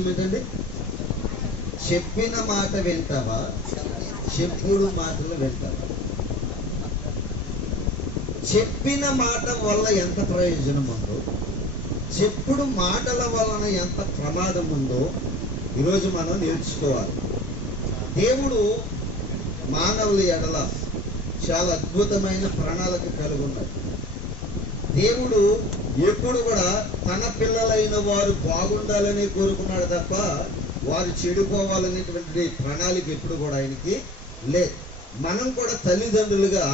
ఏంటండి? చెప్పిన మాట వింటావా, చెప్పుడు మాటలు వింటావా? చెప్పిన మాట వల్ల ఎంత ప్రయోజనం ఉందో, చెప్పుడు మాటల వలన ఎంత ప్రమాదం ఉందో ఈరోజు మనం నేర్చుకోవాలి. దేవుడు మానవుల ఎడల చాలా అద్భుతమైన ప్రణాళిక కలిగి ఉన్నాడు. దేవుడు ఎప్పుడు కూడా తన పిల్లలైన వారు బాగుండాలని కోరుకున్నాడు తప్ప వారు చెడిపోవాలనేటువంటి ప్రణాళిక ఎప్పుడు కూడా ఆయనకి లేదు. మనం కూడా తల్లిదండ్రులుగా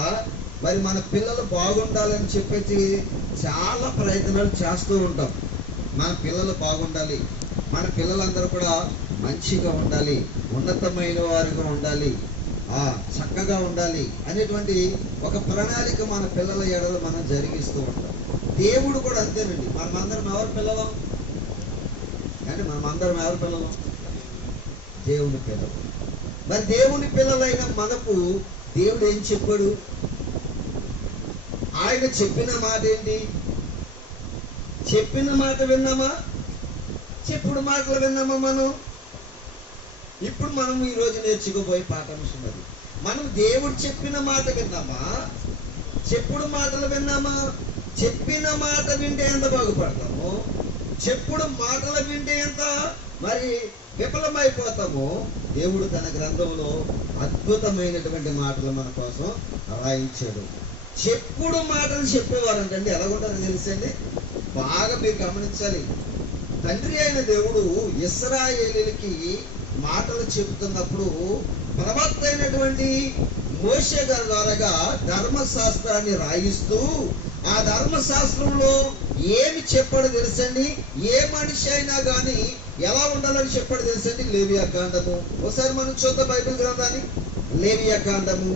మరి మన పిల్లలు బాగుండాలని చెప్పేసి చాలా ప్రయత్నాలు చేస్తూ ఉంటాం. మన పిల్లలు బాగుండాలి, మన పిల్లలందరూ కూడా మంచిగా ఉండాలి, ఉన్నతమైన వారుగా ఉండాలి, చక్కగా ఉండాలి అనేటువంటి ఒక ప్రణాళిక మన పిల్లల ఎడల మనం జరిగిస్తూ ఉంటాం. దేవుడు కూడా అంతేనండి. మనమందరం ఎవరి పిల్లలం అంటే మనమందరం ఎవరి పిల్లలం? దేవుని పిల్లలు. మరి దేవుని పిల్లలైన మనకు దేవుడు ఏం చెప్పాడు? ఆయన చెప్పిన మాట ఏంటి? చెప్పిన మాట విన్నామా, చెప్పుడు మాటలు విన్నామా? ఇప్పుడు మనం ఈరోజు నేర్చుకోబోయే పాఠాంశం అది. మనం దేవుడు చెప్పిన మాట విన్నామా, చెప్పుడు మాటలు విన్నామా? చెప్పిన మాట వింటే ఎంత బాగుపడతామో, చెప్పుడు మాటలు వింటే ఎంత మరి విఫలమైపోతామో దేవుడు తన గ్రంథంలో అద్భుతమైనటువంటి మాటలు మన కోసం రాయించాడు. చెప్పుడు మాటలు చెప్పేవారంటండి ఎలాగుంటారో తెలుసండి? బాగా మీరు గమనించాలి. తండ్రి అయిన దేవుడు ఇశ్రాయేలీయులకి మాటలు చెబుతున్నప్పుడు ప్రవక్త అయినటువంటి మోషే గారి ద్వారాగా ధర్మశాస్త్రాన్ని రాయిస్తూ ఆ ధర్మశాస్త్రంలో ఏమి చెప్పాడో తెలుసండి? ఏ మనిషి అయినా కానీ ఎలా ఉండాలని చెప్పాడు తెలుసండి? లేవియా కాండము. ఒకసారి మనం చూద్దాం బైబిల్ గ్రంథాన్ని. లేవియా కాండము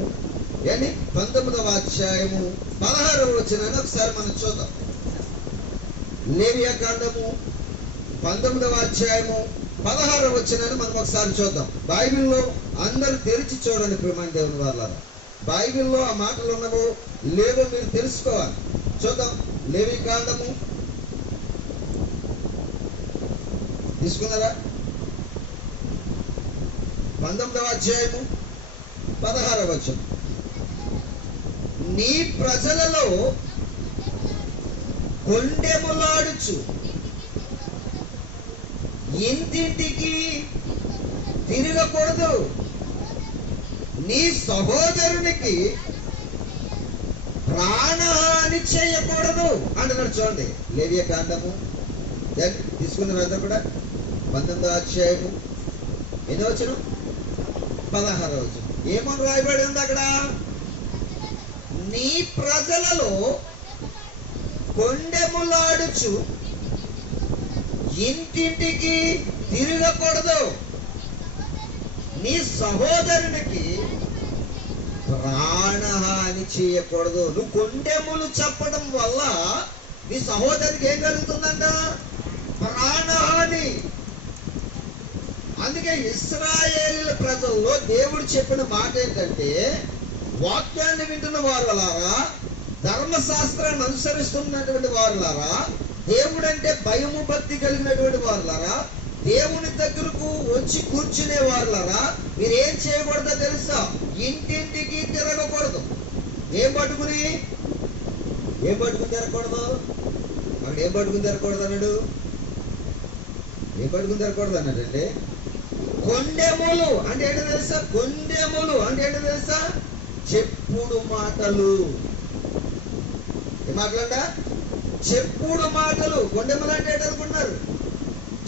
19వ అధ్యాయము 16వ వచనాన్ని ఒకసారి మనం చూద్దాం. లేవియా కాండము 19వ అధ్యాయము 16వ వచనాన్ని మనం ఒకసారి చూద్దాం. బైబిల్లో అందరూ తెరిచి చూడండి ప్రియమైన దేవుని వాళ్ళారా. బైబిల్లో ఆ మాటలు ఉన్నవో లేవో మీరు తెలుసుకోవాలి. చూద్దాం. లేవి కాండము తీసుకున్నారా? 19వ అధ్యాయము 16వ వచనం. నీ ప్రజలలో కొండెములాడుచు ఇంటింటికి తిరగకూడదు, నీ సహోదరునికి ప్రాణహాని చేయకూడదు అంటున్నాడు. చూడండి లేవియా కాండము తీసుకున్నారంతా కూడా 19వ అధ్యాయము ఎన్నో వచనం? 16వ వచనం. ఏమని రాయబడి ఉంది అక్కడ? నీ ప్రజలలో కొండెములాడుచు ఇంటింటికి తిరగకూడదు, నీ సహోదరునికి ప్రాణహాని చేయకూడదు. నువ్వు కొండెములు చెప్పడం వల్ల నీ సహోదరికి ఏం కలుగుతుందంట? ప్రాణహాని. అందుకే ఇశ్రాయేలీయుల ప్రజల్లో దేవుడు చెప్పిన మాట ఏంటంటే, వాక్యాన్ని వింటున్న వారులారా, ధర్మశాస్త్రాన్ని అనుసరిస్తున్నటువంటి వారులారా, దేవుడంటే భయము భక్తి కలిగినటువంటి వారులారా, దేవుని దగ్గరకు వచ్చి కూర్చునే వారులారా, మీరేం చేయకూడదో తెలుసా? ఇంటింటికి తిరగకూడదు. ఏం పట్టుకుని తిరగకూడదు? అక్కడ ఏం పట్టుకుని తిరగకూడదు అన్నాడు? ఏం పట్టుకుని తిరగకూడదు అన్నాడంటే, కొండెములు అంటే ఏంటో తెలుసా? కొండెములు అంటే ఏంటో తెలుసా? చెప్పుడు మాటలు. ఏం మాటలంట? చెప్పుడు మాటలు. కొండెములు అంటే ఏంటనుకున్నారు?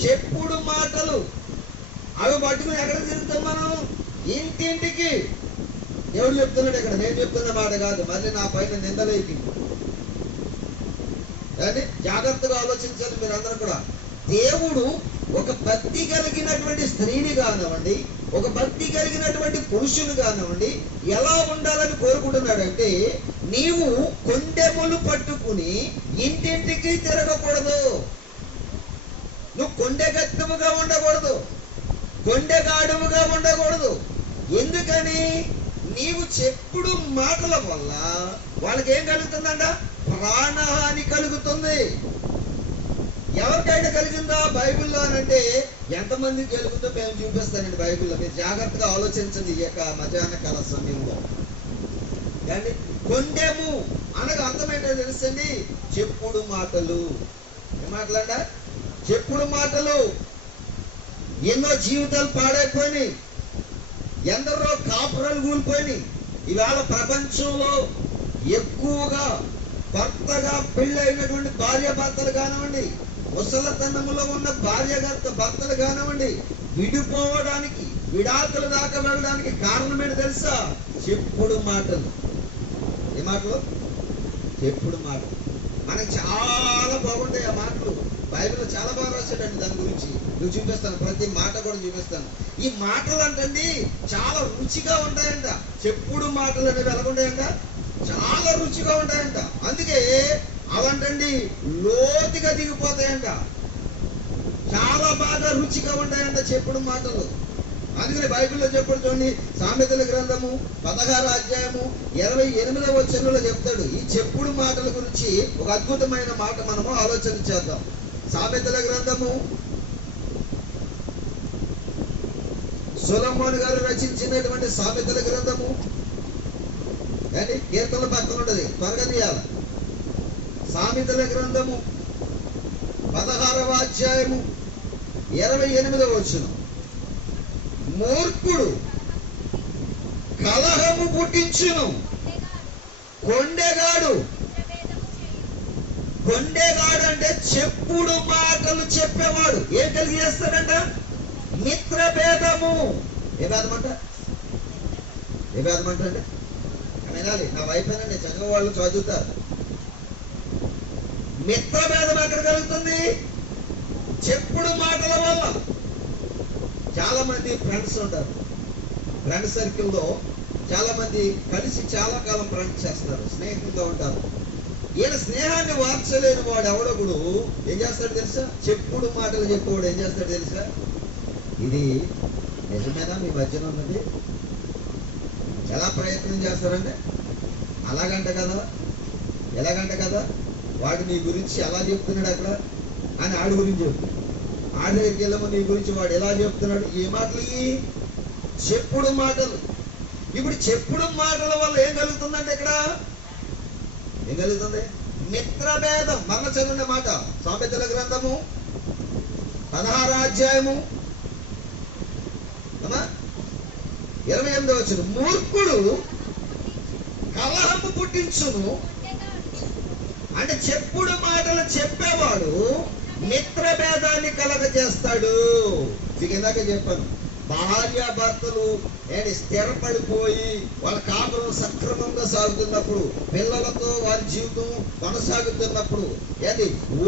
చెప్పుడు మాటలు. అవి పట్టుకుని ఎక్కడ తిరుగుతాం మనం? ఇంటింటికి. ఎవడు చెప్తున్నాడు ఇక్కడ? నేను చెప్తున్న మాట కాదు, మళ్ళీ నా పైన నిందలేకి. జాగ్రత్తగా ఆలోచించాలి మీరందరూ కూడా. దేవుడు ఒక భక్తి కలిగినటువంటి స్త్రీని కానివ్వండి, ఒక భక్తి కలిగినటువంటి పురుషుని కానివ్వండి, ఎలా ఉండాలని కోరుకుంటున్నాడంటే, నీవు కొండెములు పట్టుకుని ఇంటింటికి తిరగకూడదు. నువ్వు కొండెగత్తముగా ఉండకూడదు, కొండెగాడువుగా ఉండకూడదు. ఎందుకని? నీవు చెప్పుడు మాటల వల్ల వాళ్ళకి ఏం కలుగుతుందంట? ప్రాణహాని కలుగుతుంది. ఎవరికైనా కలిగిందా బైబిల్లో అంటే ఎంతమంది జరుగుతుందో మేము చూపిస్తానండి బైబిల్లో. మీరు జాగ్రత్తగా ఆలోచించండి ఈ యొక్క మధ్యాహ్న కాల సమయంలో. కానీ కొండెము అనగా అర్థం ఏంటో తెలుసండి, చెప్పుడు మాటలు. ఏం మాట్లాడ? చెప్పుడు మాటలు. ఎన్నో జీవితాలు పాడైపోయినాయి, ఎందరో కాపురాలు కూలిపోయినాయి. ఇవాళ ప్రపంచంలో ఎక్కువగా భర్తగా పెళ్ళైనటువంటి భార్య భర్తలు కానివ్వండి, ముసలతనంలో ఉన్న భార్య భర్తలు కానివ్వండి, విడిపోవడానికి విడాకుల దాకా వెళ్ళడానికి కారణం ఏంటి తెలుసా? చెప్పుడు మాటలు. ఏ మాటలు? చెప్పుడు మాటలు. మనకి చాలా బాగుంటాయి ఆ మాటలు. బైబిల్లో చాలా బాగా రాశాడండి దాని గురించి. నువ్వు చూపిస్తాను, ప్రతి మాట కూడా చూపిస్తాను. ఈ మాటలు అంటండి చాలా రుచిగా ఉంటాయంట. చెప్పుడు మాటలు అనేవి ఎలాగుంటాయంట? చాలా రుచిగా ఉంటాయంట. అందుకే అవంటండి లోతుగా దిగిపోతాయంట. చాలా బాగా రుచిగా ఉంటాయంట చెప్పుడు మాటలు. అందుకని బైబిల్లో చెప్పడు చూడండి, సామెతల గ్రంథము 16వ అధ్యాయము 28వ వచనంలో చెప్తాడు ఈ చెప్పుడు మాటల గురించి. ఒక అద్భుతమైన మాట మనము ఆలోచన చేద్దాం. సామెతల గ్రంథము సొలొమోను గారు రచించినటువంటి సామెతల గ్రంథము, కానీ కీర్తనల పక్కన ఉంటుంది, త్వరగా తీయాలి. సామెతల గ్రంథము 16వ అధ్యాయము 28వ వచనం. మూర్ఖుడు కలహము పుట్టించును, కొండెగాడు. కొండెగాడు అంటే చెప్పుడు మాటలు చెప్పేవాడు. ఏం కలిగి చేస్తాడంట? మిత్రభేదము. ఏ భేదం అంట? ఏ భేదం అంటే వినాలి, నా వైపేనండి చదివే వాళ్ళు చదువుతారు. మిత్రభేదం ఎక్కడ కలుగుతుంది? చెప్పుడు మాటల వల్ల. చాలా మంది ఫ్రెండ్స్ ఉంటారు, ఫ్రెండ్ సర్కిల్లో చాలా మంది కలిసి చాలా కాలం ఫ్రెండ్స్ చేస్తారు, స్నేహితులుగా ఉంటారు. ఈయన స్నేహాన్ని వార్చలేని వాడు ఎవడొకడు ఏం చేస్తాడు తెలుసా? చెప్పుడు మాటలు చెప్పేవాడు ఏం చేస్తాడు తెలుసా? ఇది నిజమేనా మీ మధ్యన ఉన్నది? ఎలా ప్రయత్నం చేస్తారంటే అలాగంట కదా, ఎలాగంట కదా, వాడు నీ గురించి ఎలా చెప్తున్నాడు అక్కడ అని ఆడి గురించి చెప్తున్నాడు. ఆడి దగ్గరికి వెళ్ళమో నీ గురించి వాడు ఎలా చెప్తున్నాడు. ఈ మాటలు చెప్పుడు మాటలు. ఇప్పుడు చెప్పుడు మాటల వల్ల ఏం కలుగుతుందంటే ఇక్కడ ఏం కలుగుతుంది? మిత్రభేదం. మరణ చదివిన మాట సామెతల గ్రంథము 16వ అధ్యాయము 28వ వచనం. మూర్ఖుడు కలహము పుట్టించును అంటే చెప్పుడు మాటలు చెప్పేవాడు మిత్రభేదాన్ని కలగజేస్తాడు. మీకు ఇందాక చెప్పాను, భార్యాభర్తలు స్థిరపడిపోయి వాళ్ళ కాపురం సక్రమంగా సాగుతున్నప్పుడు, పిల్లలతో వారి జీవితం కొనసాగుతున్నప్పుడు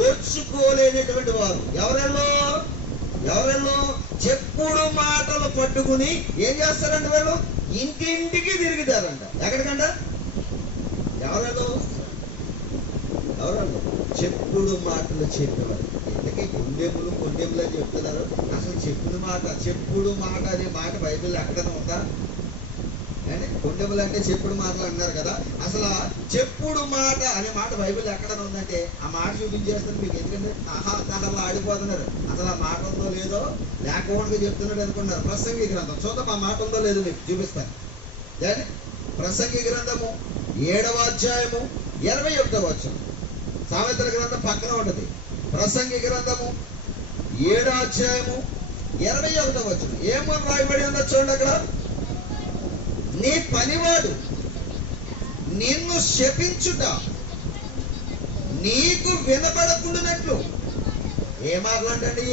ఓర్చుకోలేనటువంటి వారు ఎవరెల్లో చెప్పుడు మాటలు పట్టుకుని ఏం చేస్తారంట? వీళ్ళు ఇంటింటికి తిరుగుతారంట. ఎక్కడికంట? ఎవరెల్లో చెప్పుడు మాటలు చెప్పేవారు. ఎందుకే కొండెములు అని చెప్తున్నారు? అసలు చెప్పుడు మాట అనే మాట బైబిల్ ఎక్కడైనా ఉందా? కొండెములు అంటే చెప్పుడు మాటలు అన్నారు కదా, అసలు చెప్పుడు మాట అనే మాట బైబిల్ ఎక్కడైనా ఉందంటే ఆ మాట చూపించేస్తుంది మీకు. ఎందుకంటే తహలా ఆడిపోతున్నారు. అసలు ఆ మాట ఉందో లేదో లేకపోవడానికి చెప్తున్నాడు అనుకున్నారు. ప్రసంగి గ్రంథం చూద్దాం, ఆ మాట ఉందో లేదో మీకు చూపిస్తాను. ప్రసంగి గ్రంథము 7వ అధ్యాయము 21వ వచనం. సామెతల గ్రంథం పక్కన ఉంటుంది. ప్రసంగి గ్రంథము 7వ అధ్యాయము 21వ వచనం. ఏమని రాయబడి ఉందో చూడండి అక్కడ. నీ పనివాడు నిన్ను శపించుట నీకు వినపడకుండానట్లు. ఏ మాటలు అంటండి?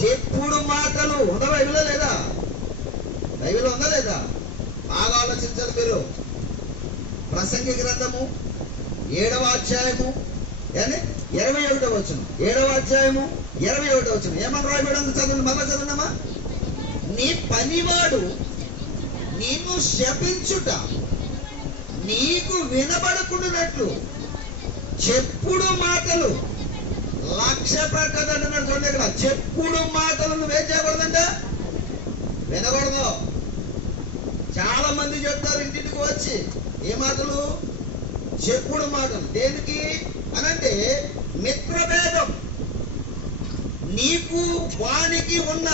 చెప్పుడు మాటలు. ఉందా బైబిల్లో లేదా? బైబిల్లో ఉందా లేదా? బాగా ఆలోచించాలి మీరు. ప్రసంగి గ్రంథము 7వ అధ్యాయము 21వ వచనం. 7వ అధ్యాయము 21వ వచనం. ఏమని రాయబడి ఉంది? చదవండి, మళ్ళా చదవండమ్మా. నీ పనివాడు నిన్ను శపించుట నీకు వినబడకుండానట్లు చెప్పుడు మాటలు లక్ష్య పెట్టదంటున్నాడు. చూడండి ఇక్కడ, చెప్పుడు మాటలు నువ్వేం చేయకూడదంట? వినకూడదు. చాలా మంది చెప్తారు ఇంటికి వచ్చి ఏ మాటలు? చెప్పుడు మాటలు. దేనికి అనంటే మిత్రభేదం. నీకు వానికి ఉన్న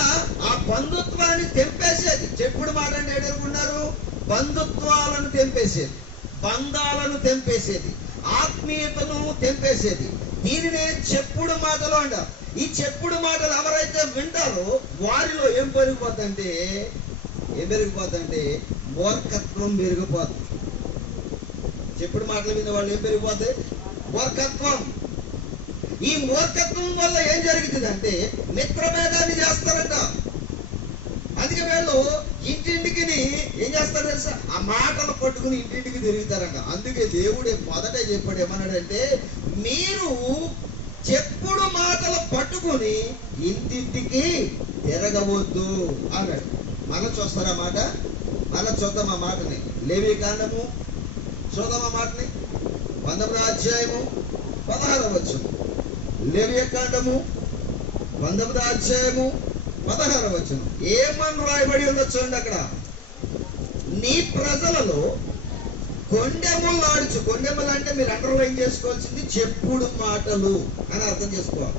ఆ బంధుత్వాన్ని తెంపేసేది. చెప్పుడు మాట అంటే ఏమనుకున్నారు? బంధుత్వాలను తెంపేసేది, బంధాలను తెంపేసేది, ఆత్మీయతను తెంపేసేది. దీనినే చెప్పుడు మాటలు అంటారు. ఈ చెప్పుడు మాటలు ఎవరైతే వింటారో వారిలో ఏం పెరిగిపోతుందంటే మూర్ఖత్వం పెరిగిపోతుంది. చెప్పుడు మాటలు విన్న వాళ్ళు ఏం పెరిగిపోతాయి? మూర్ఖత్వం. ఈ మూర్ఖత్వం వల్ల ఏం జరుగుతుందంటే మిత్రభేదాన్ని చేస్తారంట. అందుకే వీళ్ళు ఇంటింటికి ఏం చేస్తారు తెలుసా? ఆ మాటలు పట్టుకుని ఇంటింటికి తిరుగుతారంట. అందుకే దేవుడు మొదటే చెప్పాడు, ఏమన్నాడంటే మీరు చెప్పుడు మాటలు పట్టుకుని ఇంటింటికి తిరగవద్దు అన్నాడు. మళ్ళీ చూస్తారా మాట? మళ్ళీ చూద్దాం ఆ మాటని. లేవి కాండము చూద్దాం ఆ మాటని. 19వ అధ్యాయము 16వ వచనం. లేవి కాండము 19వ అధ్యాయము 16వ వచనం. ఏమని రాయబడి ఉందో చూడండి అక్కడ. నీ ప్రజలలో కొండెములు ఆడుచు. కొండెములు అంటే మీరు అండర్లైన్ చేసుకోవాల్సింది చెప్పుడు మాటలు అని అర్థం చేసుకోవాలి.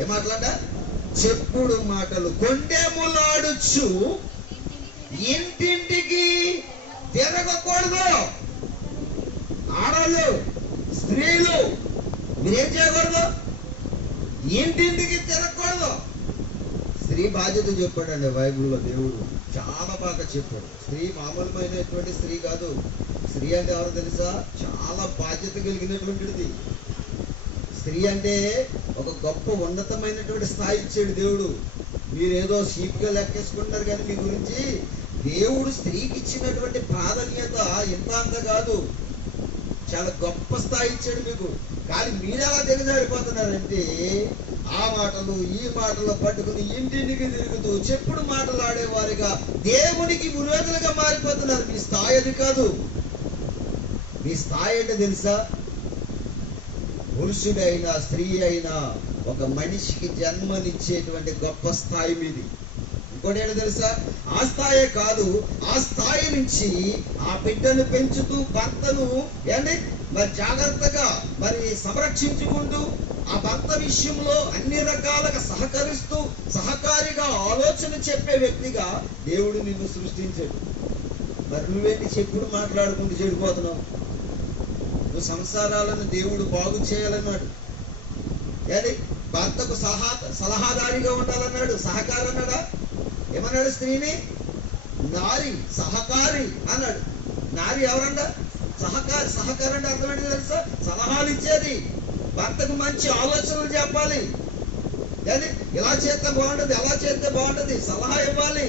ఏ మాటలంట? చెప్పుడు మాటలు. కొండెములు ఆడుచు ఇంటింటికి తిరగకూడదు. ఆడవాళ్ళు, స్త్రీలు మీరేం చేయకూడదు? ఇంటింటికి తిరగకూడదు. స్త్రీ బాధ్యత చెప్పాడండి బైబిల్లో. దేవుడు చాలా బాగా చెప్పాడు. స్త్రీ మామూలుమైనటువంటి స్త్రీ కాదు. స్త్రీ అంటే ఎవరు తెలుసా? చాలా బాధ్యత కలిగినటువంటిది. స్త్రీ అంటే ఒక గొప్ప ఉన్నతమైనటువంటి స్థాయి ఇచ్చాడు దేవుడు. మీరేదో సీపుగా లెక్కేసుకుంటారు కానీ మీ గురించి దేవుడు స్త్రీకి ఇచ్చినటువంటి ప్రాధాన్యత ఇంత అంత కాదు. చాలా గొప్ప స్థాయి ఇచ్చాడు మీకు. కానీ మీరు ఎలా దిగజారిపోతున్నారంటే ఆ మాటలు ఈ మాటలు పట్టుకుని ఇంటింటికి తిరుగుతూ చెప్పుడు మాటలాడేవారిగా దేవునికి విరోధులుగా మారిపోతున్నారు. మీ స్థాయి అది కాదు. మీ స్థాయి అంటే తెలుసా? పురుషుడైనా స్త్రీ అయినా ఒక మనిషికి జన్మనిచ్చేటువంటి గొప్ప స్థాయి మీది. ఇంకోటి ఏంటో తెలుసా? ఆ స్థాయే కాదు, ఆ స్థాయి నుంచి ఆ బిడ్డను పెంచుతూ భర్తను మరి జాగ్రత్తగా మరి సంరక్షించుకుంటూ ఆ భర్త విషయంలో అన్ని రకాలుగా సహకరిస్తూ సహకారిగా ఆలోచన చెప్పే వ్యక్తిగా దేవుడు నిన్ను సృష్టించాడు. మరి నువ్వేంటి చెప్పుడు మాట్లాడుకుంటూ చెడిపోతున్నావు? నువ్వు సంసారాలను దేవుడు బాగు చేయాలన్నాడు. ఏది? భర్తకు సలహాదారిగా ఉండాలన్నాడు. సహకారం అన్నాడా? ఏమన్నాడు? స్త్రీని నారి సహకారి అన్నాడు. నారి ఎవరన్నా? సహకారి. సహకారం అంటే అర్థమేంటి తెలుసా? సలహాలు ఇచ్చేది. భర్తకు మంచి ఆలోచనలు చెప్పాలి. ఏది? ఇలా చేస్తే బాగుంటది, ఎలా చేస్తే బాగుంటది, సలహా ఇవ్వాలి.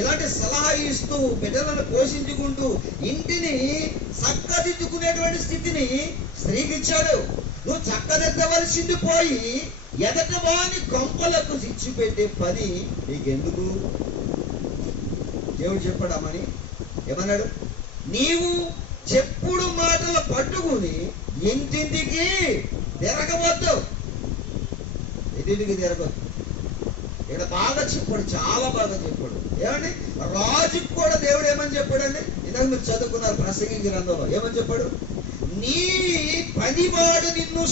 ఇలాంటి సలహా ఇస్తూ బిడ్డలను పోషించుకుంటూ ఇంటిని చక్కదిద్దుకునేటువంటి స్థితిని స్త్రీకి ఇచ్చాడు. నువ్వు చక్కదిద్దవలసింది పోయి ఎదట వాని కొంపలకు ఇచ్చి పెట్టే పని నీకెందుకు? దేవుడు చెప్పాడమని ఏమన్నాడు? నీవు చెప్పుడు మాటలు పట్టుకుని ఇంటింటికి తిరగవద్దు. ఇంటింటికి తిరగవద్దు. ఇక్కడ బాగా చెప్పాడు, చాలా బాగా చెప్పాడు. ఏమండి? రాజుకు కూడా దేవుడు ఏమని చెప్పాడండి? ఇందాక మీరు చదువుకున్నారు ప్రసంగి గ్రంథంలో. ఏమని చెప్పాడు? నీ పనివాడు నిన్ను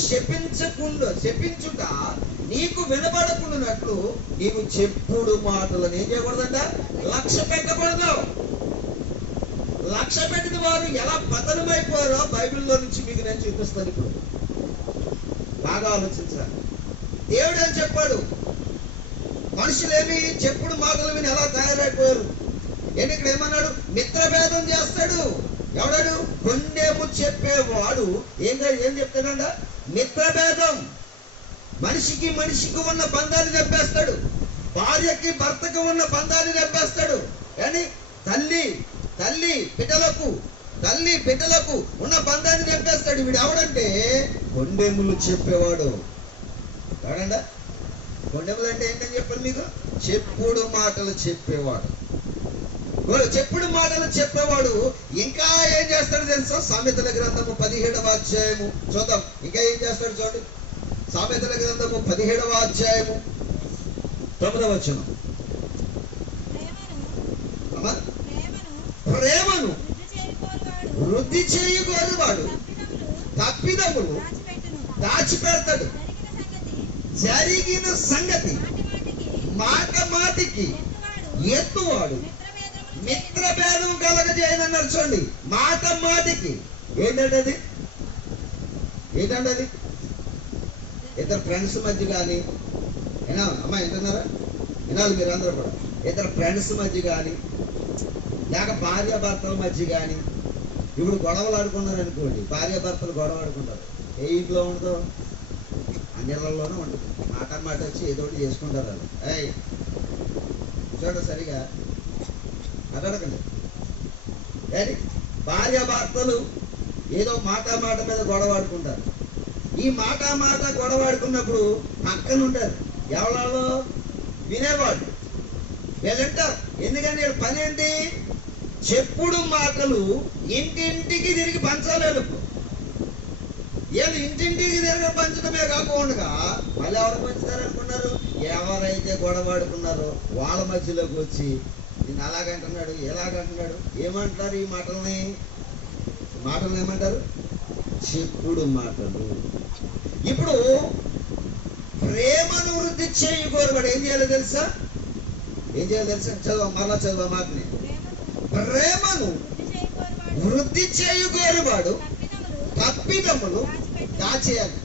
శపించుట నీకు వినబడకుండానట్లు నీవు చెప్పుడు మాటలను ఏం చేయకూడదంట? లక్ష్య పెట్టకూడదు. లక్ష్య పెట్టిన వారు ఎలా పతనమైపోయారో బైబిల్లో నుంచి మీకు నేను చూపిస్తాను. ఇప్పుడు బాగా ఆలోచించాలి. దేవుడు అని చెప్పాడు. మనుషులేమి చెప్పుడు మాటలు విని ఎలా తయారైపోయారు? ఇక్కడ ఏమన్నాడు? మిత్రభేదం చేస్తాడు. ఎవడాడు? కొండేము చెప్పేవాడు ఏం చెప్తాడంట? మిత్రభేదం. మనిషికి ఉన్న బంధాన్ని తెప్పేస్తాడు. భార్యకి భర్తకు ఉన్న బంధాన్ని తెప్పేస్తాడు. కానీ తల్లి బిడ్డలకు ఉన్న బంధాన్ని తెప్పేస్తాడు. వీడు ఎవడంటే కొండెములు చెప్పేవాడు. ఎవడంట? కొండెములు అంటే ఏంటని చెప్పాను మీకు? చెప్పుడు మాటలు చెప్పేవాడు. చెప్పుడు మాటలు చెప్పేవాడు ఇంకా ఏం చేస్తాడు తెలుసా? సామెతల గ్రంథము 17వ అధ్యాయము చూద్దాం. ఇంకా ఏం చేస్తాడు చూడండి. సామెతల గ్రంథము 17వ అధ్యాయము 9వ వచనం. ప్రేమను వృద్ధి చేయగోరువాడు తప్పిదములు దాచిపెడతాడు. జరిగిన సంగతి మాట మాటికి ఎత్తువాడు మిత్రభేదం కలగజేయనన్నారు. చూడండి, మాట మాటికి ఏంటంటే అది ఇద్దరు ఫ్రెండ్స్ మధ్య కానీ అమ్మా వింటున్నారా? వినాలి మీరు అందరూ కూడా. ఇద్దరు ఫ్రెండ్స్ మధ్య కానీ లేక భార్యాభర్తల మధ్య కానీ ఇప్పుడు గొడవలు ఆడుకున్నారు అనుకోండి. భార్యాభర్తలు గొడవ ఆడుకుంటారు. ఏ ఇంట్లో ఉండదు? అన్నిళ్ళలోనే ఉండదు. మాట వచ్చి ఏదో ఒకటి చేసుకుంటారు వాళ్ళు. చూడ సరిగా అడగండి. భార్యాభర్తలు ఏదో మాట మీద గొడవ ఆడుకుంటారు. ఈ మాట గొడవ ఆడుకున్నప్పుడు పక్కన ఉంటారు ఎవరో వినేవాళ్ళు. వీళ్ళంటారు. ఎందుకంటే వీళ్ళ పని ఏంటి? చెప్పుడు మాటలు ఇంటింటికి తిరిగి పంచాలేదు. వీళ్ళు ఇంటింటికి తిరిగి పంచడమే కాకుండా వాళ్ళు ఎవరు పంచుతారనుకున్నారు? ఎవరైతే గొడవ ఆడుకున్నారో వాళ్ళ మధ్యలోకి వచ్చి నేను అలాగంటున్నాడు ఎలాగంటున్నాడు. ఏమంటారు ఈ మాటల్ని ఏమంటారు? చెప్పుడు మాటలు. ఇప్పుడు ప్రేమను వృద్ధి చేయకూడదు. ఏం చేయాలో తెలుసా? మరలా చదువు మాటని. ప్రేమను వృద్ధి చేయకూడదు తప్పిదములు దాచేయాలి.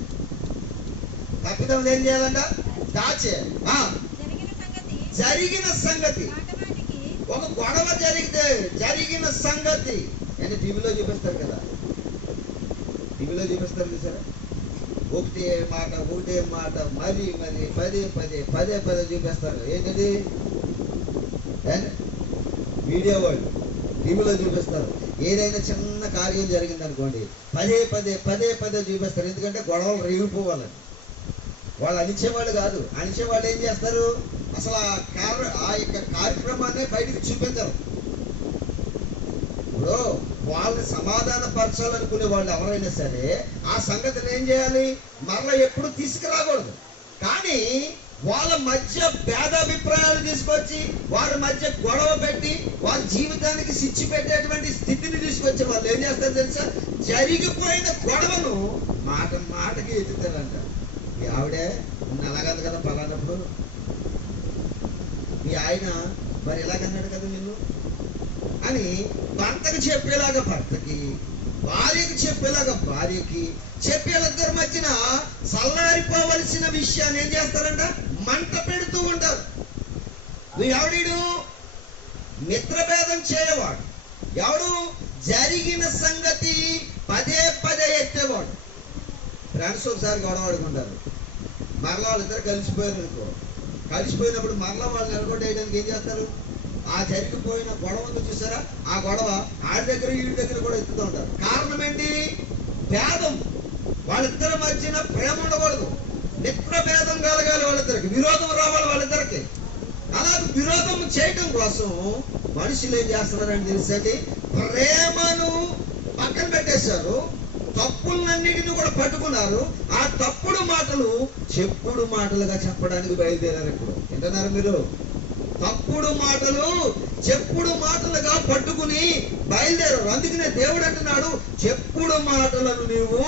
తప్పిదములు ఏం చేయాలంట? దాచేయాలి. జరిగిన సంగతి, ఒక గొడవ జరిగితే జరిగిన సంగతి అంటే టీవీలో చూపిస్తారు కదా, టీవీలో చూపిస్తారు చూసారా? ఒకటే మాట మరి పదే చూపిస్తారు. ఏంటది? మీడియా వాళ్ళు టీవీలో చూపిస్తారు. ఏదైనా చిన్న కార్యం జరిగింది అనుకోండి, పదే చూపిస్తారు. ఎందుకంటే గొడవలు రేగిపోవాలని. వాళ్ళు అణిచేవాళ్ళు కాదు. అణిచేవాళ్ళు ఏం చేస్తారు? అసలు ఆ యొక్క కార్యక్రమాన్ని బయటకు చూపించరు. ఇప్పుడు వాళ్ళని సమాధాన పరచాలనుకునే వాళ్ళు ఎవరైనా సరే ఆ సంగతిని ఏం చేయాలి? మరలా ఎప్పుడు తీసుకురాకూడదు. కానీ వాళ్ళ మధ్య భేదాభిప్రాయాలు తీసుకొచ్చి వాళ్ళ మధ్య గొడవ పెట్టి వాళ్ళ జీవితానికి శిక్ష పెట్టేటువంటి స్థితిని తీసుకొచ్చి వాళ్ళు ఏం చేస్తారు తెలుసా? జరిగిపోయిన గొడవను మాటకి ఎత్తుతారంట. మీ ఆవిడే అలాగంది కదా పలానప్పుడు, మీ ఆయన మరి ఇలాగన్నాడు కదా నిన్ను అని భర్తకు చెప్పేలాగా భర్తకి, భార్యకి చెప్పేలాగా భార్యకి చెప్పి వాళ్ళిద్దరి మధ్యన చల్లారిపోవలసిన విషయాన్ని ఏం చేస్తారంట? మంట పెడుతూ ఉంటారు. ఎవడు? మిత్రభేదం చేయవాడు. ఎవడు? జరిగిన సంగతి పదే ఎత్తేవాడు. ఫ్రెండ్స్ ఒకసారి గొడవ ఆడుకుంటారు. మరలా వాళ్ళిద్దరు కలిసిపోయారు అనుకో. కలిసిపోయినప్పుడు మరలా వాళ్ళు నిలబడేయడానికి ఏం చేస్తారు? ఆ జరిగిపోయిన గొడవ ఉంది చూసారా? ఆ గొడవ ఆడి దగ్గర వీడి దగ్గర కూడా ఎత్తుతూ ఉంటారు. కారణం ఏంటి? భేదం. వాళ్ళిద్దరి మధ్యన ప్రేమ ఉండకూడదు. మిత్ర భేదం కలగాలి. వాళ్ళిద్దరికి విరోధం రావాలి. వాళ్ళిద్దరికి అలాగే విరోధం చేయడం కోసం మనుషులు ఏం చేస్తున్నారని తెలిసేది? ప్రేమను పక్కన పెట్టేశారు. తప్పులన్నిటిని కూడా పట్టుకున్నారు. ఆ తప్పుడు మాటలు చెప్పుడు మాటలుగా చెప్పడానికి బయలుదేరారు. ఇప్పుడు వింటున్నారు మీరు? తప్పుడు మాటలు చెప్పుడు మాటలుగా పట్టుకుని బయలుదేరారు. అందుకనే దేవుడు అంటున్నాడు, చెప్పుడు మాటలను నీవు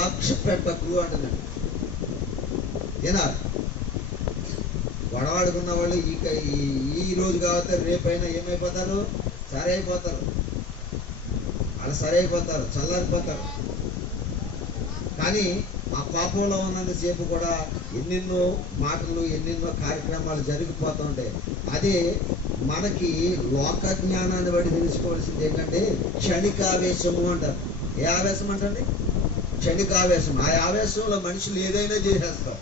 లక్ష్య పెట్టకు అంటున్నాడు. వినాలి. గొడవాడుకున్న వాళ్ళు ఈ రోజు కాబట్టి రేపైనా ఏమైపోతారు? సరైపోతారు. వాళ్ళు సరైపోతారు, చల్లారిపోతారు. కానీ ఆ పాపంలో ఉన్నంతసేపు కూడా ఎన్నెన్నో మాటలు ఎన్నెన్నో కార్యక్రమాలు జరిగిపోతూ ఉంటాయి. అదే మనకి లోక జ్ఞానాన్ని బట్టి తెలుసుకోవాల్సింది ఏంటంటే క్షణికావేశము అంటారు. ఏ ఆవేశం అంటండి? క్షణికావేశం. ఆ ఆవేశంలో మనుషులు ఏదైనా చేసేస్తారు.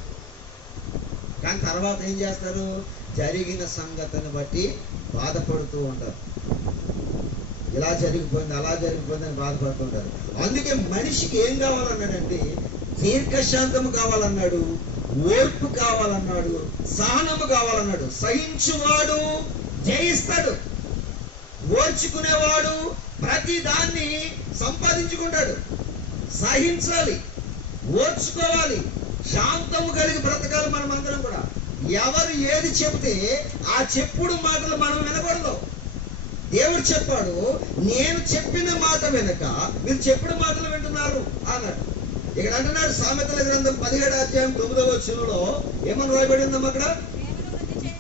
కానీ తర్వాత ఏం చేస్తారు? జరిగిన సంగతిని బట్టి బాధపడుతూ ఉంటారు. ఇలా జరిగిపోయింది అలా జరిగిపోయిందని బాధపడుతుంటారు. అందుకే మనిషికి ఏం కావాలన్నాడంటే దీర్ఘశాంతము కావాలన్నాడు, ఓర్పు కావాలన్నాడు, సహనము కావాలన్నాడు. సహించువాడు జయిస్తాడు. ఓర్చుకునేవాడు ప్రతి దాన్ని సంపాదించుకుంటాడు. సహించాలి, ఓర్చుకోవాలి, శాంతము కలిగి బ్రతకాలి. మనమందరం కూడా ఎవరు ఏది చెబితే ఆ చెప్పుడు మాటలు మనం వినకూడదు. దేవుడు చెప్పాడు, నేను చెప్పిన మాట వెనక మీరు చెప్పుడు మాటలు వింటున్నారు అన్నాడు. ఇక్కడ అంటున్నాడు సామెతల గ్రంథం 17వ అధ్యాయం 9వ వచనంలో ఏమని రాయబడిందమ్మా అక్కడ?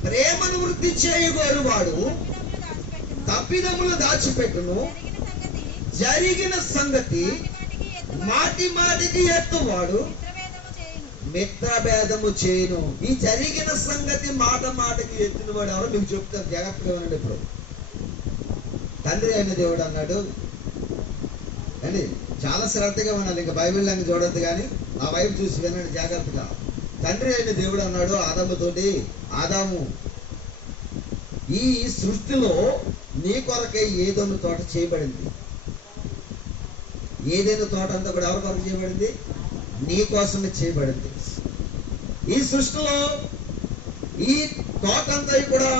ప్రేమను వృద్ధి చేయగోరు వాడు తప్పిదములు దాచిపెట్టును, జరిగిన సంగతి మాటి మాటికి ఎత్తువాడు మిత్రభేదము చేయను. ఈ జరిగిన సంగతి మాట మాటకి ఎత్తిన వాడు ఎవరో మీకు చెప్తారు, జాగ్రత్తగా ఉండండి. ఇప్పుడు తండ్రి అయిన దేవుడు అన్నాడు అండి, చాలా శ్రద్ధగా ఉండాలి, ఇంకా బైబిల్ లాగా చూడద్దు కానీ ఆ వైపు చూసి వినండి జాగ్రత్తగా. తండ్రి అయిన దేవుడు అన్నాడు ఆదాముతోటి, ఆదాము ఈ సృష్టిలో నీ కొరకై ఏదైనా తోట చేయబడింది. ఏదైనా తోట అంతా కూడా ఎవరి కొరకు చేయబడింది? నీ కోసమే చేయబడింది. ఈ సృష్టిలో ఈ తోట అంతా కూడా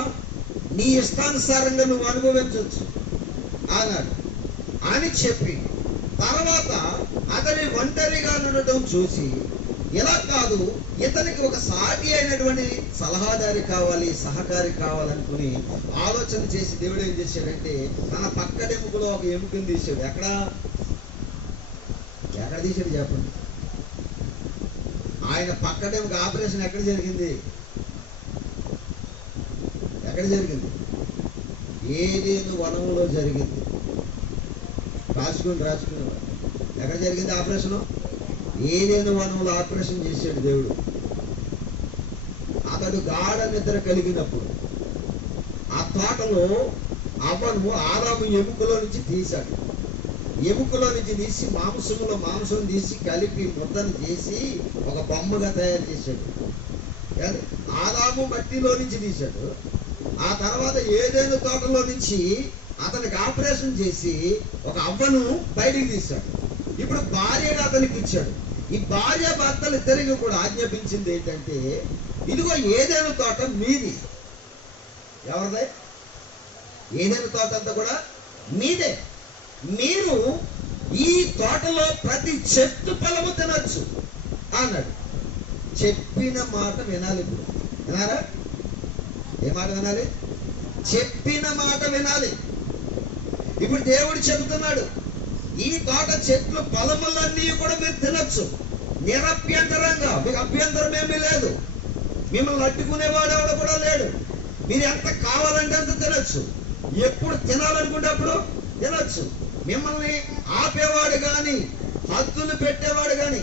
నీ ఇష్టానుసారంగా నువ్వు అనుభవించవచ్చు అన్నాడు అని చెప్పి, తర్వాత అతని ఒంటరిగా ఉండటం చూసి, ఇలా కాదు ఇతనికి ఒక సాటి అయినటువంటి సలహాదారి కావాలి, సహకారి కావాలనుకుని ఆలోచన చేసి దేవుడు ఏం చేశాడంటే తన పక్కడెముకలో ఒక ఎముకను తీశాడు. ఎక్కడ తీశాడు చెప్పండి? ఆయన పక్కడెముక ఆపరేషన్ ఎక్కడ జరిగింది? ఎక్కడ జరిగింది? ఏదేను వనంలో జరిగింది. రాసుకుని ఎక్కడ జరిగింది ఆపరేషన్? ఏదేను వనంలో ఆపరేషన్ చేశాడు దేవుడు. అతడు గాఢ నిద్ర కలిగినప్పుడు ఆ తోటలో అవ్వను ఆదాము ఎముకలో నుంచి తీశాడు. ఎముకలో నుంచి తీసి మాంసం తీసి కలిపి ముద్దను చేసి ఒక బొమ్మగా తయారు చేశాడు. ఆదాము మట్టిలో నుంచి తీశాడు. ఆ తర్వాత ఏదైనా తోటలో నుంచి అతనికి ఆపరేషన్ చేసి ఒక అవ్వను బయటికి తీశాడు. ఇప్పుడు భార్యగా అతనికి ఇచ్చాడు. ఈ భార్య భర్తలు ఇద్దరికి కూడా ఆజ్ఞాపించింది ఏంటంటే, ఇదిగో ఏదైనా తోట మీది. ఎవరిదే? ఏదైనా తోట అంతా కూడా మీదే. మీరు ఈ తోటలో ప్రతి చెట్టు ఫలము తినొచ్చు అన్నాడు. చెప్పిన మాట వినాలి. ఇప్పుడు వినారా? ఏ మాట వినాలి? చెప్పిన మాట వినాలి. ఇప్పుడు దేవుడు చెబుతున్నాడు, ఈ తోట చెట్లు ఫలములన్నీ కూడా మీరు తినొచ్చు నిరభ్యంతరంగా. మీకు అభ్యంతరం ఏమీ లేదు. మిమ్మల్ని అడ్డుకునేవాడు ఎవడు కూడా లేడు. మీరు ఎంత కావాలంటే అంత తినొచ్చు. ఎప్పుడు తినాలనుకుంటే అప్పుడు తినొచ్చు. మిమ్మల్ని ఆపేవాడు కానీ హద్దులు పెట్టేవాడు కానీ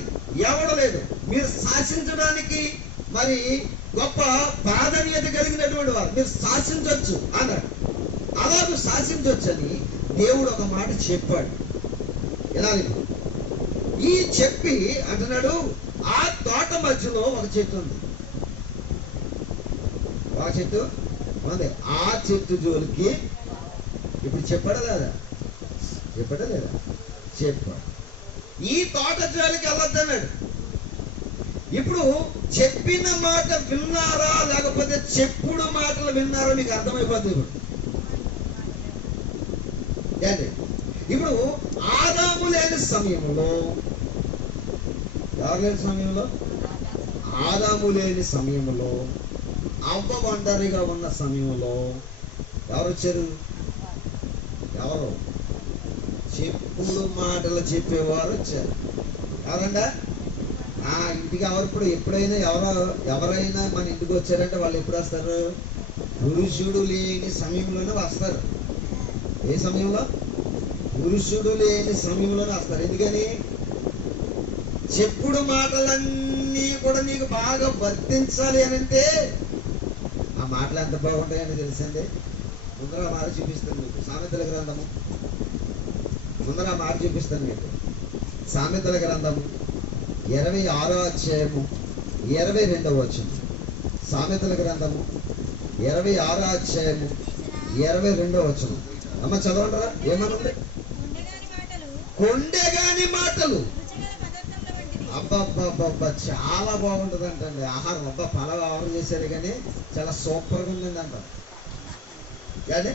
ఎవడు లేదు. మీరు శాసించడానికి మరి గొప్ప ప్రాధాన్యత కలిగినటువంటి వారు, మీరు శాసించవచ్చు అన్నాడు. అలాగే శాసించవచ్చని దేవుడు ఒక మాట చెప్పాడు. ఇలా ఈ చెప్పి అంటున్నాడు, ఆ తోట మధ్యలో ఒక చెట్టు ఉంది. ఒక చెట్టు ఉంది. ఆ చెట్టు జోలికి ఇప్పుడు చెప్పాడా లేదా? చెప్పాడు. ఈ తోట జోలికి వెళ్ళొద్దన్నాడు. ఇప్పుడు చెప్పిన మాట విన్నారా లేకపోతే చెప్పుడు మాటలు విన్నారా మీకు అర్థమైపోతుంది. ఇప్పుడు ఆదాము లేని సమయంలో, ఎవరు లేని సమయంలో? ఆదాము లేని సమయంలో, అవ్వ ఒంటరిగా ఉన్న సమయంలో ఎవరు వచ్చారు? ఎవరు? చెప్పుడు మాటలు చెప్పేవారు వచ్చారు. ఎవరండా? ఇంటికి ఇప్పుడు ఎప్పుడైనా ఎవరైనా మన ఇంటికి వచ్చారంటే వాళ్ళు ఎప్పుడు వస్తారు? పురుషుడు లేని సమయంలోనే వస్తారు. ఏ సమయంలో? పురుషుడు లేని సమయంలోనే వస్తారు. ఎందుకని? చెప్పుడు మాటలన్నీ కూడా నీకు బాగా వర్తించాలి అని అంటే ఆ మాటలు ఎంత బాగుంటాయని తెలిసిందే. ముందర మాట చూపిస్తాను మీకు సామెతల గ్రంథము. ముందర మాట చూపిస్తాను మీకు సామెతల గ్రంథము 26వ అధ్యాయము 22వ వచనం. సామెతల గ్రంథము 26వ అధ్యాయము 22వ వచనం. అమ్మ చదవంటారా? ఏమనుంది? కొండెగాని మాటలు. అబ్బబ్బబ్బబ్బా చాలా బాగుంటుంది అంటండి ఆహారం. పలావ్ ఆర్డర్ చేశారు కానీ చాలా సూపర్గా ఉందండి అంట. కానీ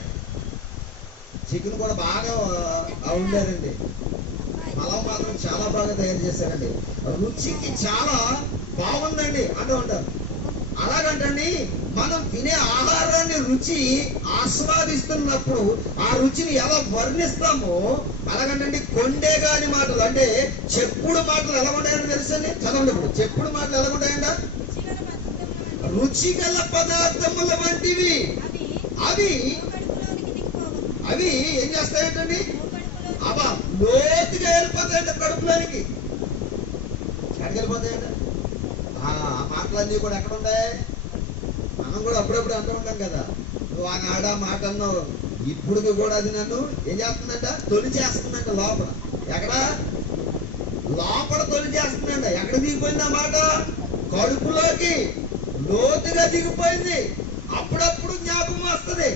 చికెన్ కూడా బాగా వండారండి. పలావ్ మాత్రం చాలా బాగా తయారు చేశారండి. రుచికి చాలా బాగుందండి అంటూ ఉంటారు. అలాగంటండి మనం తినే ఆహారాన్ని రుచి ఆస్వాదిస్తున్నప్పుడు ఆ రుచిని ఎలా వర్ణిస్తామో అలాగంటే కొండే గాని మాటలు అంటే చెప్పుడు మాటలు ఎలా ఉంటాయంటే తెలుసండి. చదవండి ఇప్పుడు. చెప్పుడు మాటలు ఎలా ఉంటాయంట? రుచిగల పదార్థముల వంటివి. అవి అవి ఏం చేస్తాయంటండి? అబ్బా లోతుగా వెళ్ళిపోతాయంట కడుపులోనికి. ఎక్కడికి వెళ్ళిపోతాయంట? ఆ మాటలన్నీ కూడా ఎక్కడ ఉంటాయి? మనం కూడా అప్పుడప్పుడు అంటూ ఉంటాం కదా, నువ్వు ఆనాడ మాట అన్నావు, ఇప్పుడు కూడా అది నన్ను ఏం చేస్తుందంట? తొలి చేస్తుందంట లోపల. ఎక్కడ? లోపల తొలి చేస్తుందంట. ఎక్కడ దిగిపోయింది ఆ మాట? కడుపులోకి లోతుగా దిగిపోయింది. అప్పుడప్పుడు జ్ఞాపకం వస్తుంది.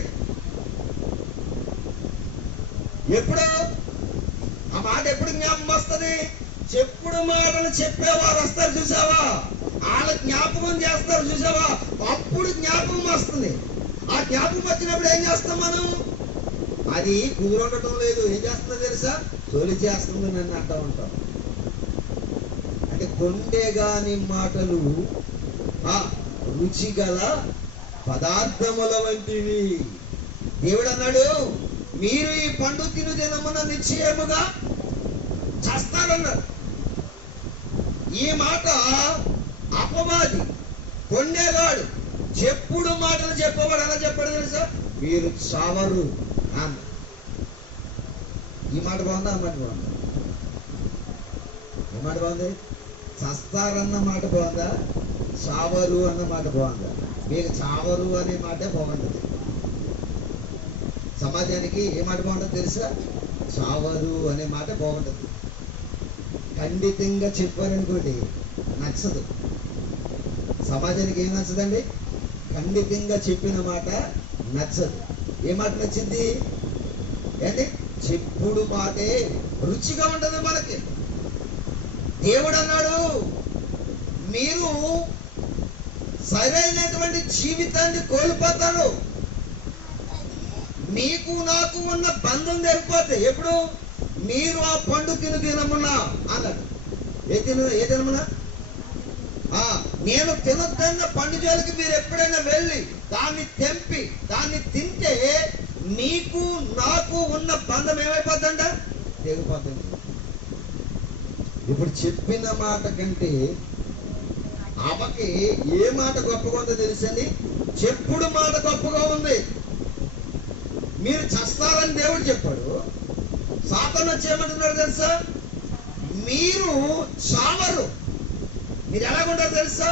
ఎప్పుడు ఆ మాట ఎప్పుడు జ్ఞాపకం వస్తుంది? చెప్పుడు మాటలు చెప్పేవారు వస్తారు చూసావా, వాళ్ళ జ్ఞాపకం చేస్తారు చూసావా, అప్పుడు జ్ఞాపకం వస్తుంది. ఆ జ్ఞాపకం వచ్చినప్పుడు ఏం చేస్తాం మనం? అది కుదురుండటం లేదు, ఏం చేస్తుందో తెలుసా? తొలి చేస్తుంది నన్ను అంటూ ఉంటాం. అంటే కొండే గాని మాటలు రుచిగల పదార్థముల వంటివి. దేవుడు అన్నాడు, మీరు ఈ పండు తిను దినమున నిశ్చయముగా చేస్తారన్నాడు. ఈ మాట అపవాది, కొండేగాడు, చెప్పుడు మాటలు చెప్పేవాడు ఎలా చెప్పాడు తెలుసా? మీరు చావరు అన్న. ఈ మాట బాగుందా? ఆ మాట బాగుందా? ఏ మాట బాగుంది? చస్తారన్న మాట బాగుందా? చావరు అన్న మాట బాగుందా? మీకు చావరు అనే మాటే బాగుంటుంది. సమాజానికి ఏ మాట బాగుంటుంది తెలుసా? చావరు అనే మాట బాగుంటుంది. ఖండితంగా చెప్పారనుకోండి నచ్చదు. సమాజానికి ఏం నచ్చదండి? ఖండితంగా చెప్పిన మాట నచ్చదు. ఏ మాట నచ్చింది ఏంటి? చెప్పుడు మాటే రుచిగా ఉంటుంది మనకి. దేవుడు అన్నాడు, మీరు సరైనటువంటి జీవితాన్ని కోల్పోతారు, మీకు నాకు ఉన్న బంధం తెగిపోతే. ఎప్పుడు? మీరు ఆ పండు తిను దినమునా అన్నాడు. ఏ దినమునా? నేను తినొద్దన్న పండు జోలికి మీరు ఎప్పుడైనా వెళ్ళి దాన్ని తెంపి దాన్ని తింటే మీకు నాకు ఉన్న బంధం ఏమైపోతుందంట? తెగిపోతుంది. ఇప్పుడు చెప్పిన మాట కంటే ఆమెకి ఏ మాట గొప్పగా ఉందో తెలుసండి? చెప్పుడు మాట గొప్పగా ఉంది. మీరు చస్తారని దేవుడు చెప్పాడు. సాతాను వచ్చి ఏమంటున్నాడు తెలుసా? మీరు చావరు. మీరు ఎలాగుంటారు తెలుసా?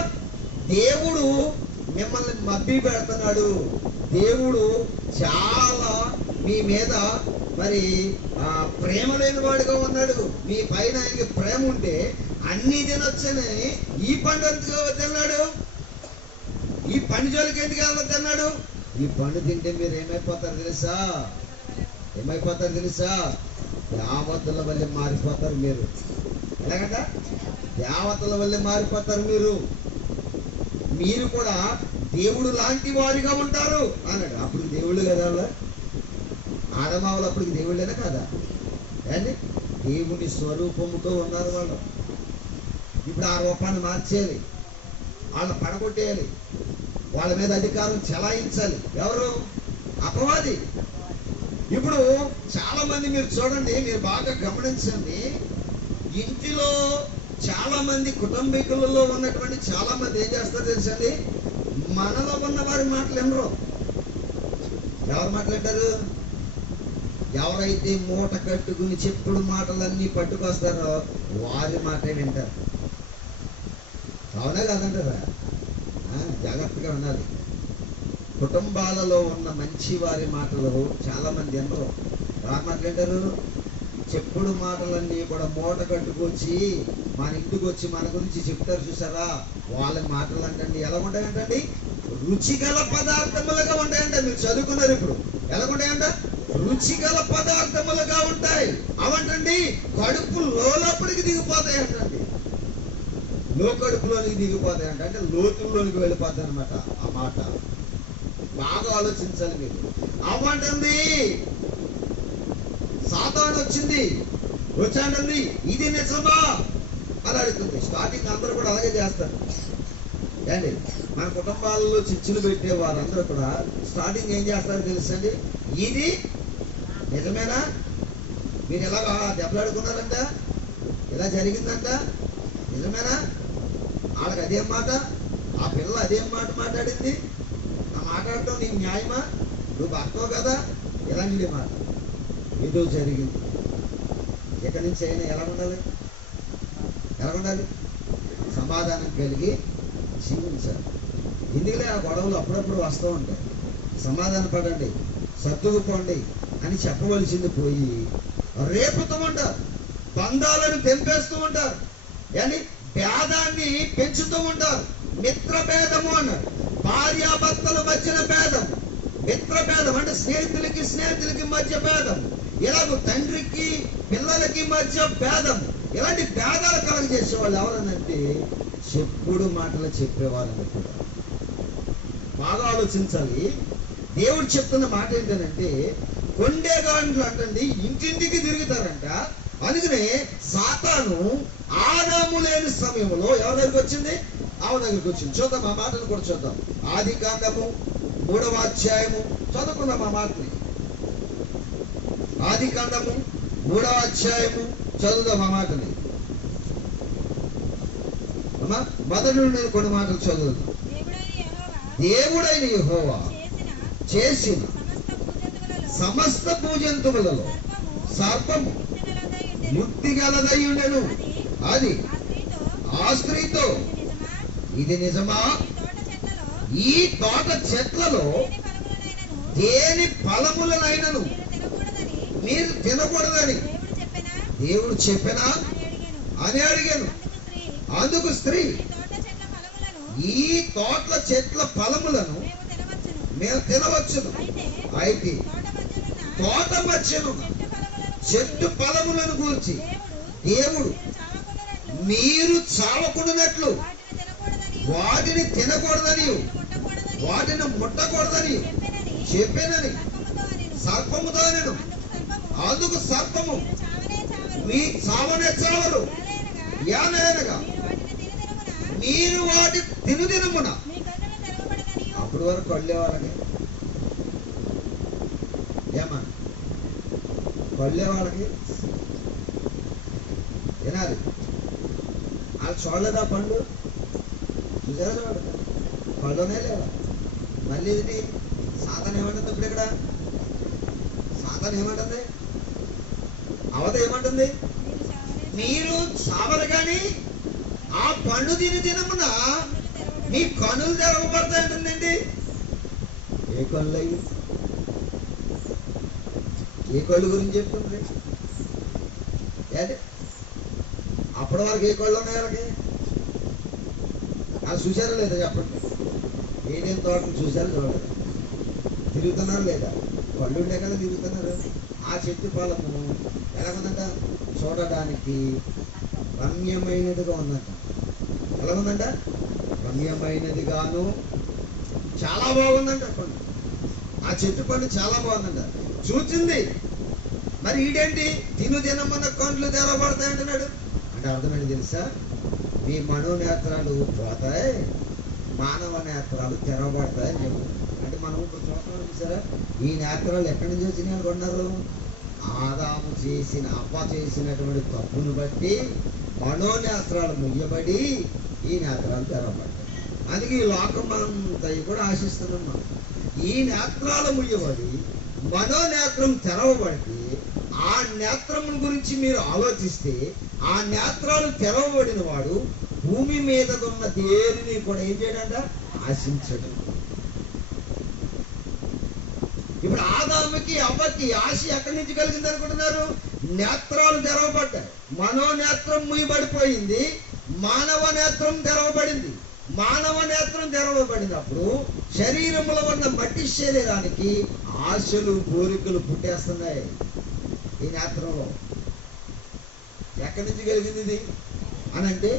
దేవుడు మిమ్మల్ని మబ్బి పెడుతున్నాడు. దేవుడు చాలా మీ మీద మరి ప్రేమ లేని వాడుగా ఉన్నాడు. మీ పైన ఆయనకి ప్రేమ ఉంటే అన్ని తినొచ్చని ఈ పండు ఎందుకు తిన్నాడు? ఈ పండు జోలికి ఎందుకు వెళ్ళొద్దన్నాడు? ఈ పండు తింటే మీరు ఏమైపోతారు తెలుసా? ఏమైపోతారు తెలుసా? దేవతల వల్లే మారిపోతారు మీరు. ఎలాగంట? దేవతల వల్లే మారిపోతారు మీరు. మీరు కూడా దేవుడు లాంటి వారిగా ఉంటారు అన్నాడు. అప్పుడు దేవుళ్ళు కదా ఆడమావులు, అప్పటికి దేవుళ్ళేనా కదా? కానీ దేవుని స్వరూపముతో ఉన్నారు వాళ్ళు. ఇప్పుడు ఆ రూపాన్ని మార్చేయాలి, వాళ్ళని పడగొట్టేయాలి, వాళ్ళ మీద అధికారం చెలాయించాలి. ఎవరు? అపవాది. ఇప్పుడు చాలా మంది మీరు చూడండి, మీరు బాగా గమనించండి, ఇంటిలో చాలా మంది కుటుంబీకులలో ఉన్నటువంటి చాలా మంది ఏం చేస్తారు తెలుసండి? మనలో ఉన్న వారి మాటలు వినరు. ఎవరు మాట్లాడారు? ఎవరైతే మూట కట్టుకుని చెప్పుడు మాటలన్నీ పట్టుకొస్తారో వారి మాటే వింటారు. అవునా కాదంటారా? జాగ్రత్తగా ఉండాలి. కుటుంబాలలో ఉన్న మంచి వారి మాటలు చాలా మంది వినరు. ఎవరు మాట్లాడారు? చెప్పుడు మాటలన్నీ కూడా మూట కట్టుకొచ్చి మన ఇంటికి వచ్చి మన గురించి చెప్తారు చూసారా? వాళ్ళ మాటలు అంటండి ఎలా ఉంటాయంటండి? రుచిగల పదార్థములుగా ఉంటాయంట. మీరు చదువుకున్నారు ఇప్పుడు. ఎలా ఉంటాయంట? రుచిగల పదార్థములుగా ఉంటాయి. అవంటండి కడుపు లోపలికి దిగిపోతాయి అంటండి. కడుపులోనికి దిగిపోతాయంట. అంటే లోతుల్లోనికి వెళ్ళిపోతాయి అనమాట ఆ మాట. బాగా ఆలోచించాలి మీరు. అవంటండి సాతాను వచ్చింది, వచ్చాండి ఇది నిజమా అని అడుగుతుంది. స్టార్టింగ్ అందరూ కూడా అలాగే చేస్తారు. అండి మన కుటుంబాలలో చిచ్చులు పెట్టే వారందరూ కూడా స్టార్టింగ్ ఏం చేస్తారో తెలుసండి, ఇది నిజమేనా, మీరు ఎలాగా దెబ్బలాడుకున్నారంట, ఇలా జరిగిందంట, నిజమేనా, వాళ్ళకి అదేం మాట, ఆ పిల్ల అదేం మాట మాట్లాడింది, ఆ మాట్లాడటం నీకు న్యాయమా, నువ్వు భర్తవు కదా, ఇలాంటి మాట ఏదో జరిగింది. ఎక్కడి నుంచి అయినా ఎలా ఉండాలి, సమాధానం కలిగి జీవించాలి. ఎందుకులే ఆ గొడవలు అప్పుడప్పుడు వస్తూ ఉంటాయి, సమాధాన పడండి, సర్దుకుపోండి అని చెప్పవలసింది పోయి రేపుతూ ఉంటారు, బంధాలను తెంపేస్తూ ఉంటారు, అని భేదాన్ని పెంచుతూ ఉంటారు. మిత్ర భేదము అన్నాడు, భార్యాభర్తల మధ్యన భేదం, మిత్ర భేదం అంటే స్నేహితులకి మధ్య భేదం, ఇలాగ తండ్రికి పిల్లలకి మధ్య భేదం. ఇలాంటి భేదాలు కలగజేసే వాళ్ళు ఎవరనంటే చెప్పుడు మాటలు చెప్పేవాళ్ళని కూడా. బాగా ఆలోచించాలి. దేవుడు చెప్తున్న మాట ఏంటంటే కొండేగాండ్లు అంటండి ఇంటింటికి తిరుగుతారంట. అందుకనే సాతాను ఆదాము లేని సమయంలో ఎవరి దగ్గరికి వచ్చింది, ఆమె దగ్గరికి వచ్చింది. చూద్దాం ఆ మాటలు కూడా చూద్దాం. ఆదికాండము 3వ అధ్యాయము చదువుకుందాం ఆ మాటని. ఆదికాండము 3వ అధ్యాయము చదువుదాం ఆ మాటని. అమ్మా మొదటి నుండి కొన్ని మాటలు చదువుదాం. దేవుడైన యెహోవా చేసిన సమస్త పూజంతువులలో సర్పము యుక్తి గలదై ఉండెను. అది ఆ స్త్రీతో, ఇది నిజమా, ఈ తోట చెట్లలో దేని ఫలములనైనను మీరు తినకూడదని దేవుడు చెప్పెనా అని అడిగాను. అందుకు స్త్రీ, ఈ తోటల చెట్ల ఫలములను మేము తినవచ్చును, అయితే తోట మధ్యను చెట్టు ఫలములను గూర్చి దేవుడు మీరు చావకూడనట్లు వాటిని తినకూడదని వాటిని ముట్టకూడదని చెప్పానని సర్పముతో నేను. అందుకు సర్పము, మీ చావనే చావరు, ఏనగా మీరు వాటి తినుదినమున. అప్పటి వరకు కొళ్ళేవాళ్ళకి ఏమా కొళ్ళేవాళ్ళకి వినాలి. వాళ్ళు చూడలేదా పండు, చూసారా చూడలేదు, పళ్ళునే లేవా. మళ్ళీ ఇది సాతాను ఏమంటుంది ఇప్పుడు ఇక్కడ, సాతాను ఏమంటుంది, అవత ఏమంటుంది, మీరు చావరు కానీ ఆ పండు దినమున మీ కనులు తెరవబడతాయి అంటుందండి. ఏ కళ్ళు అయ్యి, ఏ కళ్ళు గురించి చెప్తుంది, అప్పటి వరకు ఏ కళ్ళు ఉన్నాయి వాళ్ళకి, అది చూసారా లేదా చెప్పండి. ఏదేం తోటలు చూసారా చూడలేదు, తిరుగుతున్నారు లేదా, కళ్ళు ఉండే కదా తిరుగుతున్నారు. ఆ చెట్టు ఫలము ఎలా ఉందంట, చూడడానికి రమ్యమైనదిగా ఉందంట. ఎలా ఉందంట, రమ్యమైనదిగాను చాలా బాగుందంట పండు. ఆ చెట్టు పండు చాలా బాగుందంట, చూచింది. మరి ఈడేంటి తినమన్న కండ్లు తెరవబడతాయి అంటున్నాడు. అంటే అర్థమైంది తెలుసా, మీ మనోనేత్రాలు పోతాయి, మానవ నేత్రాలు తెరవబడతాయి అని చెప్పు. అంటే మనం ఇప్పుడు చూస్తున్నాం చూసారా, ఈ నేత్రాలు ఎక్కడి నుంచి వచ్చినాయి అనుకున్నారు, ఆదాము చేసిన అవ్వ చేసినటువంటి తప్పును బట్టి మనోనేత్రాలు ముయ్యబడి ఈ నేత్రాలు తెరవబడ్డాయి. అందుకే ఈ లోకం మనం కూడా ఆశిస్తున్నాం. మనం ఈ నేత్రాలు ముయ్యబడి మనోనేత్రం తెరవబడితే ఆ నేత్రముల గురించి మీరు ఆలోచిస్తే ఆ నేత్రాలు తెరవబడిన వాడు భూమి మీద ఉన్న దేనిని కూడా ఏం చేయడంట, ఆశించడు. ఇప్పుడు ఆదాముకి అవ్వకి ఆశ ఎక్కడి నుంచి కలిగింది అనుకుంటున్నారు, నేత్రాలు తెరవబడ్డాయి, మనోనేత్రం ముయ్యబడిపోయింది, మానవ నేత్రం తెరవబడింది. మానవ నేత్రం తెరవబడినప్పుడు శరీరంలో ఉన్న మట్టి శరీరానికి ఆశలు కోరికలు పుట్టేస్తున్నాయి. ఈ నేత్రంలో ఎక్కడి నుంచి కలిగింది ఇది అనంటే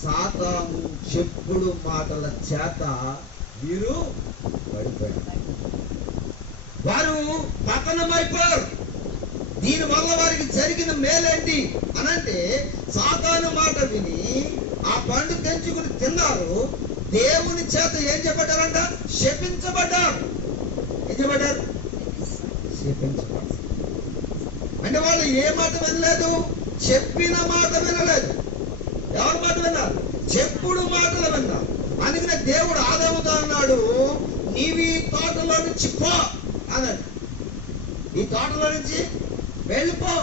సాతాను చెప్పుడు మాటల చేత వీరు పడిపోయారు, వారు పతనమైపోయారు. దీనివల్ల వారికి జరిగిన మేలేంటి అనంటే సాతాను మాట విని ఆ పండు తెంచుకుని తిన్నారు. దేవుని చేత ఏం చెప్పబడ్డారంట? శపించబడ్డారు. ఏం చెప్పబడ్డారు? శపించబడ్డారు. అంటే వాళ్ళు ఏ మాట వినలేదు? చెప్పిన మాట వినలేదు. ఎవరి మాట విన్నారు? చెప్పుడు మాటలు విన్నారు. అందుకనే దేవుడు ఆదాముతో అన్నాడు, నీవు ఈ తోటలో నుంచి పో అన్నాడు. ఈ తోటలో నుంచి వెళ్ళిపో,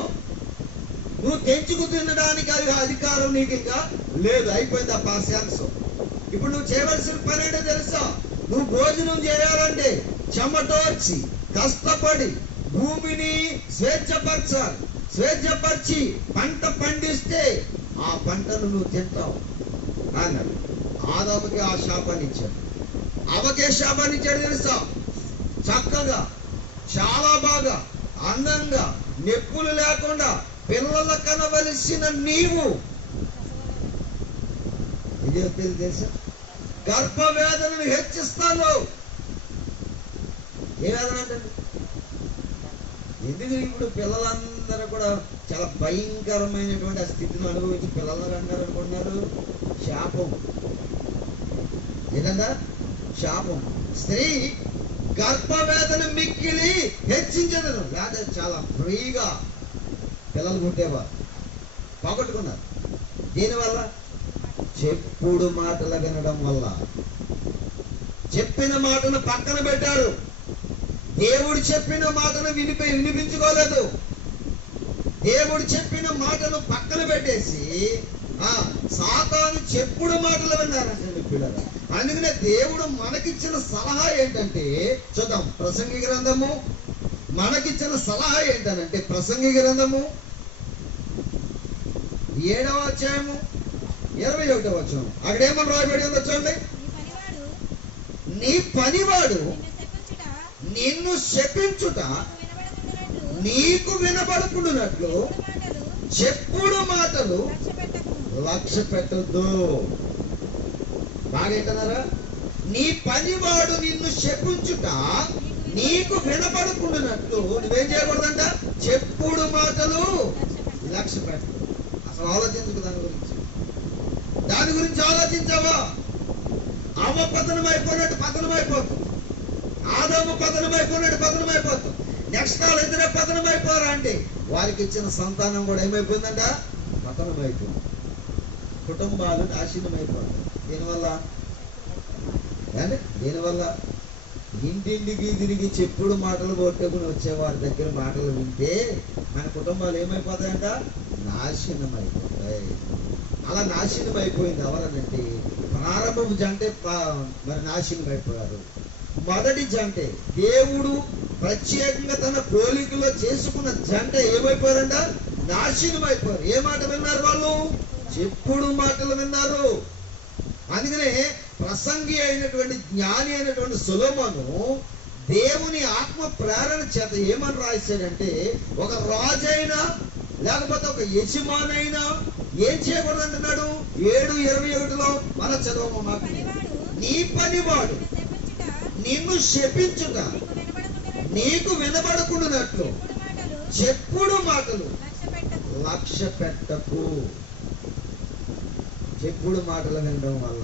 నువ్వు తెంచుకు తినడానికి అధికారం నీకు ఇంకా లేదు, అయిపోయింది ఆ పాశాంశం. ఇప్పుడు నువ్వు చేయవలసిన పని ఏంటో తెలుసా? నువ్వు భోజనం చేయాలంటే చెమటోర్చి కష్టపడి భూమిని స్వేచ్ఛపరచాలి. స్వేచ్ఛపరిచి పంట పండిస్తే ఆ పంటను నువ్వు తింటావు అన్నాడు. ఆదాముకి ఆ శాపాన్ని ఇచ్చాడు. అవకే శాపాన్ని ఇచ్చాడు తెలుసా? చక్కగా, చాలా బాగా, అందంగా, నొప్పులు లేకుండా పిల్లల కనవలసిన నీవు ఇదే తెలుసా? గర్భవేదనను హెచ్చిస్తాను. ఏ వేదన అంటే ఎందుకు? ఇప్పుడు పిల్లలందరూ కూడా చాలా భయంకరమైనటువంటి ఆ స్థితిని అనుభవించి పిల్లలు అంటారు అనుకుంటున్నారు. శాపం. ఏదన్నా శాపం. స్త్రీ గర్భవేదన మిక్కిలి హెచ్చించదను. లేదా చాలా ఫ్రీగా పిల్లలు పుట్టేవారు, పోగొట్టుకున్నారు. దీనివల్ల చెప్పుడు మాటలు వినడం వల్ల. చెప్పిన మాటను పక్కన పెట్టారు. దేవుడు చెప్పిన మాటను వినిపించుకోలేదు. దేవుడు చెప్పిన మాటను పక్కన పెట్టేసి సాతాను చెప్పుడు మాటలు విన్నారంటే పిల్లలు. అందుకనే దేవుడు మనకిచ్చిన సలహా ఏంటంటే, చూద్దాం ప్రసంగి గ్రంథము. మనకిచ్చిన సలహా ఏంటనంటే ప్రసంగి గ్రంథము 7వ అధ్యాయము 21వ వచనం. అక్కడేమని రాయబడి ఉందో చూడండి. నీ పనివాడు నిన్ను శపించుట నీకు వినబడుకున్నట్లు చెప్పుడు మాటలు లక్ష్య పెట్టద్దు. బాగేంటన్నారా? నీ పనివాడు నిన్ను శపించుట నీకు వినబడుకున్నట్లు నువ్వేం చేయకూడదంట? చెప్పుడు మాటలు లక్ష్య పెట్టదు. అసలు ఆలోచించకు దాని గురించి ఆలోచించావా? అవ్వ పతనమైపోయినట్టు పతనమైపోతుంది. ఆదాము పతనమైపోయినట్టు పతనమైపోతుంది. నెక్స్ట్ వాళ్ళు ఇద్దరే పతనమైపోరా అంటే వారికి ఇచ్చిన సంతానం కూడా ఏమైపోయిందంట? పతనమైపోయింది. కుటుంబాలు నాశనమైపోతాయి. దీనివల్ల ఇంటింటికి తిరిగి చెప్పుడు మాటలు కొట్టుకుని వచ్చే వారి దగ్గర మాటలు వింటే మన కుటుంబాలు ఏమైపోతాయంట? నాశనం అయిపోతాయి. అలా నాశనం అయిపోయింది ఎవరనంటే ప్రారంభం జంటే మరి నాశనం అయిపోయారు. మొదటి జంటే దేవుడు ప్రత్యేకంగా తన పోలికలో చేసుకున్న జంట ఏమైపోయారంట? నాశనం అయిపోయారు. ఏ మాట విన్నారు వాళ్ళు? చెప్పుడు మాటలు విన్నారు. అందుకనే ప్రసంగి అయినటువంటి జ్ఞాని అయినటువంటి సొలొమోను దేవుని ఆత్మ ప్రేరణ చేత ఏమని రాశాడంటే, ఒక రాజైనా లేకపోతే ఒక యజమానైనా ఏం చేయకూడదు అంటున్నాడు. 7:21లో మన చదవము మాట. నీ పనివాడు నిన్ను శపించుట నీకు వినబడకుండానట్లు చెప్పుడు మాటలు లక్ష్య పెట్టకు. చెప్పుడు మాటలు వినడం వల్ల,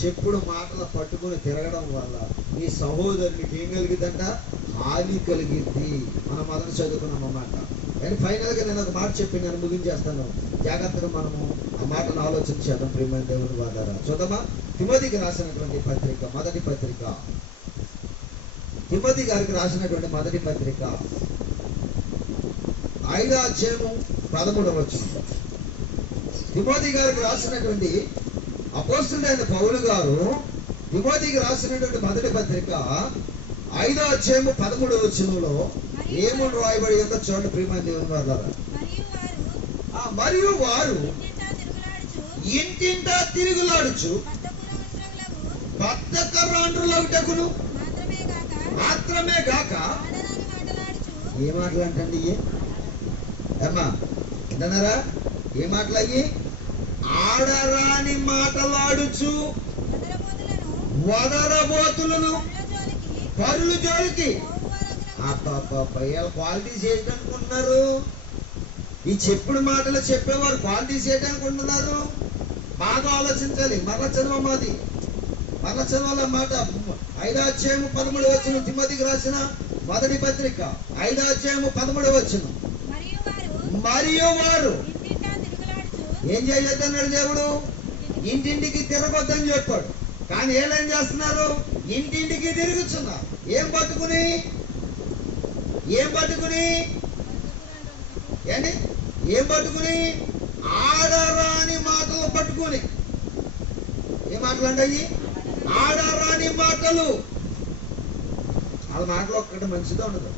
చెప్పుడు మాటలు పట్టుకుని తిరగడం వల్ల నీ సహోదరునికి ఏం కలిగిద్దంట? హాని కలిగిద్ది. మనం మొదలు చదువుకున్నామన్నమాట. కానీ ఫైనల్గా నేను ఒక మాట చెప్పి నేను ముగించేస్తాను. జాగ్రత్తగా మనము ఆ మాటను ఆలోచన చేద్దాం. ప్రియమైన దేవుని వాదారా చూద్దామా? తిమోతికి రాసినటువంటి పత్రిక, మొదటి పత్రిక, తిమోతి గారికి రాసినటువంటి మొదటి పత్రిక 5వ అధ్యాయము 13వ వచనం. తిమోతి గారికి రాసినటువంటి అపోస్తలుడైన పౌలు గారు తిమోతికి రాసినటువంటి మొదటి పత్రిక 5వ అధ్యాయము 13వ వచనంలో ఏమని రాయబడి ఉందో చూడండి. ప్రియమైన దేవుని వారులారా, మరియు వారు ఇంటింటా తిరుగులాడుచు బద్ధకరాండ్రులగుటకును మాత్రమే గాక ఏ మాటలు అంటండి? అమ్మా వింటున్నారా? ఏ మాటలు అయ్యి? ఆడరాని మాటలాడుచు వదరబోతులను పరుల జోలికి. క్వాలిటీస్ ఏంటనుకుంటున్నారు? ఈ చెప్పుడు మాటలు చెప్పేవారు క్వాలిటీస్ ఏంటనుకుంటున్నారు? బాగా ఆలోచించాలి. మరలా చదవమాది మరల చదవాల మాట 5వ అధ్యాయము 13వ వచనం, తిమోతికి రాసిన మొదటి పత్రిక 5వ అధ్యాయము 13వ వచనం. మరియు వారు ఏం చేయొద్దన్నాడు దేవుడు? ఇంటింటికి తిరగొద్దని చెప్పాడు. కానీ ఏం చేస్తున్నారు? ఇంటింటికి తిరుగుతున్నారు. ఏం పట్టుకుని ఏంటి? ఏం పట్టుకుని? ఆడరాని మాటలు పట్టుకుని. ఏ మాటలు అంటాయి? ఆడరాని మాటలు. వాళ్ళ మాటలు ఒక్కటి మంచిగా ఉండదు.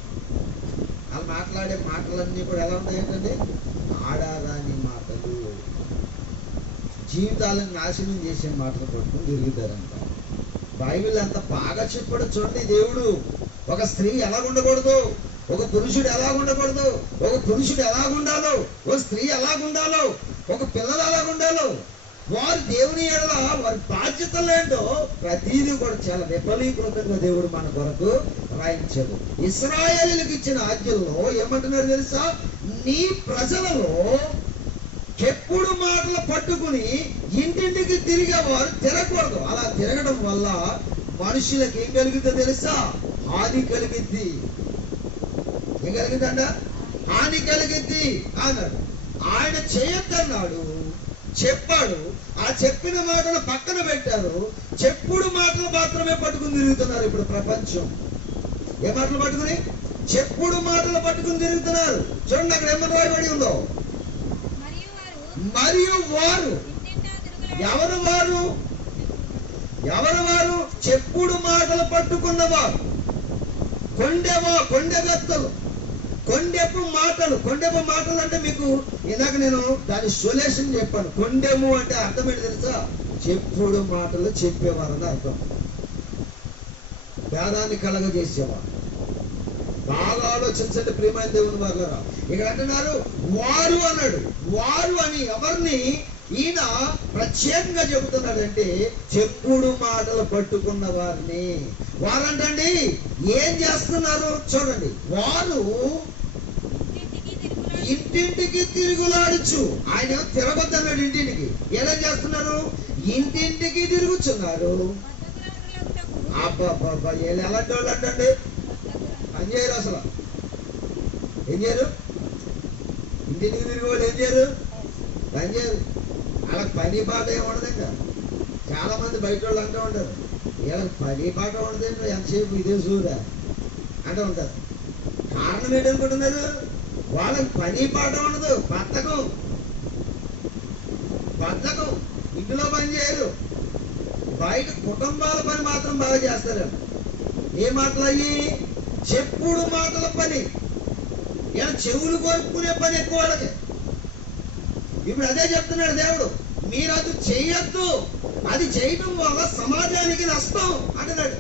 వాళ్ళు మాట్లాడే మాటలన్నీ కూడా ఎలా ఉంటాయి ఏంటంటే ఆడరాని మాటలు, జీవితాలను నాశనం చేసే మాటలు పట్టుకుని తిరుగుతారంట. బైబిల్ అంత బాగా చెప్పాడు చూడండి దేవుడు. ఒక స్త్రీ ఎలా ఉండకూడదు, ఒక పురుషుడు ఎలా ఉండకూడదు, ఒక పురుషుడు ఎలా ఉండాలో, ఒక స్త్రీ ఎలా ఉండాలో, ఒక పిల్లలు ఎలా ఉండాలో, వారు దేవుని ఎడల వారి బాధ్యతలు ఏంటో ప్రతిదీ కూడా చాలా విఫలీకృతంగా దేవుడు మన కొరకు రాయించాడు. ఇశ్రాయేలీయులకు ఇచ్చిన ఆజ్ఞల్లో ఏమంటున్నాడు తెలుసా? నీ ప్రజలలో చెప్పుడు మాటలు పట్టుకుని ఇంటింటికి తిరిగేవారు తిరగకూడదు. అలా తిరగడం వల్ల మనుషులకు ఏం కలుగుతుందో తెలుసా? హాని కలిగిద్ది. ఏం కలిగిందంట? హాని కలిగిద్ది అన్నాడు. ఆయన చేయొద్దన్నాడు, చెప్పాడు. ఆ చెప్పిన మాటలు పక్కన పెట్టారు. చెప్పుడు మాటలు మాత్రమే పట్టుకుని తిరుగుతున్నారు ఇప్పుడు ప్రపంచం. ఏ మాటలు పట్టుకుని? చెప్పుడు మాటలు పట్టుకుని తిరుగుతున్నారు. చూడండి అక్కడ ఏమని రాయబడి ఉందో. మరియు వారు ఎవరు వారు? చెప్పుడు మాటలు పట్టుకున్నవారు, కొండెగత్తలు, కొండెపు మాటలు అంటే మీకు ఇందాక నేను దాని సొల్యూషన్ చెప్పాను. కొండెము అంటే అర్థం ఏంటి తెలుసా? చెప్పుడు మాటలు చెప్పేవారని అర్థం. భేదాన్ని కలగజేసేవారు. బాగా ఆలోచించండి ప్రియమైన దేవుని వారులారా. ఇక్కడ అంటున్నారు వారు అన్నాడు. వారు అని ఎవరిని ఈయన ప్రత్యేకంగా చెబుతున్నాడంటే చెప్పుడు మాటలు పట్టుకున్న వారిని. వారంటండి ఏం చేస్తున్నారు చూడండి. వారు ఇంటింటికి తిరుగులాడుచు. ఆయన తిరగొద్దన్నాడు ఇంటింటికి. ఎలా చేస్తున్నారు? ఇంటింటికి తిరుగుతున్నారు. అబ్బాబ్బా ఎలాంటి వాళ్ళు అంటండి పని చేయరు. అసలు ఏం చేయరు? ఇంటింటికి తిరిగి వాళ్ళు ఏం చేయరు? పని చేయరు. అలా పని పాట ఏమి ఉండదంట. చాలా మంది బయట వాళ్ళు అంటూ ఉంటారు, వీళ్ళకి పని పాట ఉండదండి, ఎంతసేపు ఇదే చూరా అంటూ ఉంటారు. కారణం ఏంటనుకుంటున్నారు? వాళ్ళకి పని పాట ఉండదు. బద్ధకం. ఇంట్లో పని చేయరు. బయట కుటుంబాల పని మాత్రం బాగా చేస్తారు. ఏ మాటలు అయ్యి? చెప్పుడు మాటల పని. ఇలా చెవులు కొరుక్కునే పని ఎక్కువ వాళ్ళకి. ఇప్పుడు అదే చెప్తున్నాడు దేవుడు, మీరు అది చేయొద్దు. అది చేయడం వల్ల సమాజానికి నష్టం అంటున్నాడు.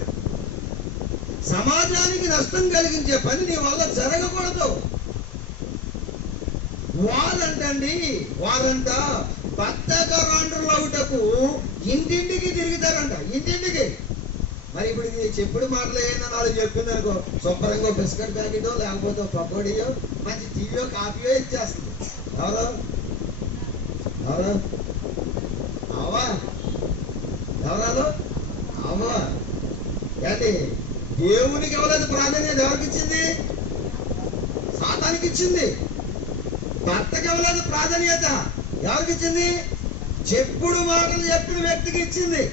సమాజానికి నష్టం కలిగించే పని నీ వల్ల జరగకూడదు. వారంట బద్ధకరాండ్రులవుటకు ఇంటింటికి తిరుగుతారంట. ఇంటింటికి. మరి ఇప్పుడు ఇది చెప్పుడు మాటలు ఏమైనా నాలుగు చెప్పింది అనుకో, శుభ్రంగా బిస్కెట్ ప్యాకెటో లేకపోతే పకోడీయో మంచి టీయో కాఫీయో ఇచ్చేస్తుంది. ఎవరాలు అవ్వ ఏంటి? దేవునికి ఎవరైతే ప్రాధాన్యత ఎవరికి ఇచ్చింది? సాతానికి ఇచ్చింది. భర్తకి ఎవరైతే ప్రాధాన్యత ఎవరికి ఇచ్చింది? చెప్పుడు మాటలు చెప్పిన వ్యక్తికి ఇచ్చింది.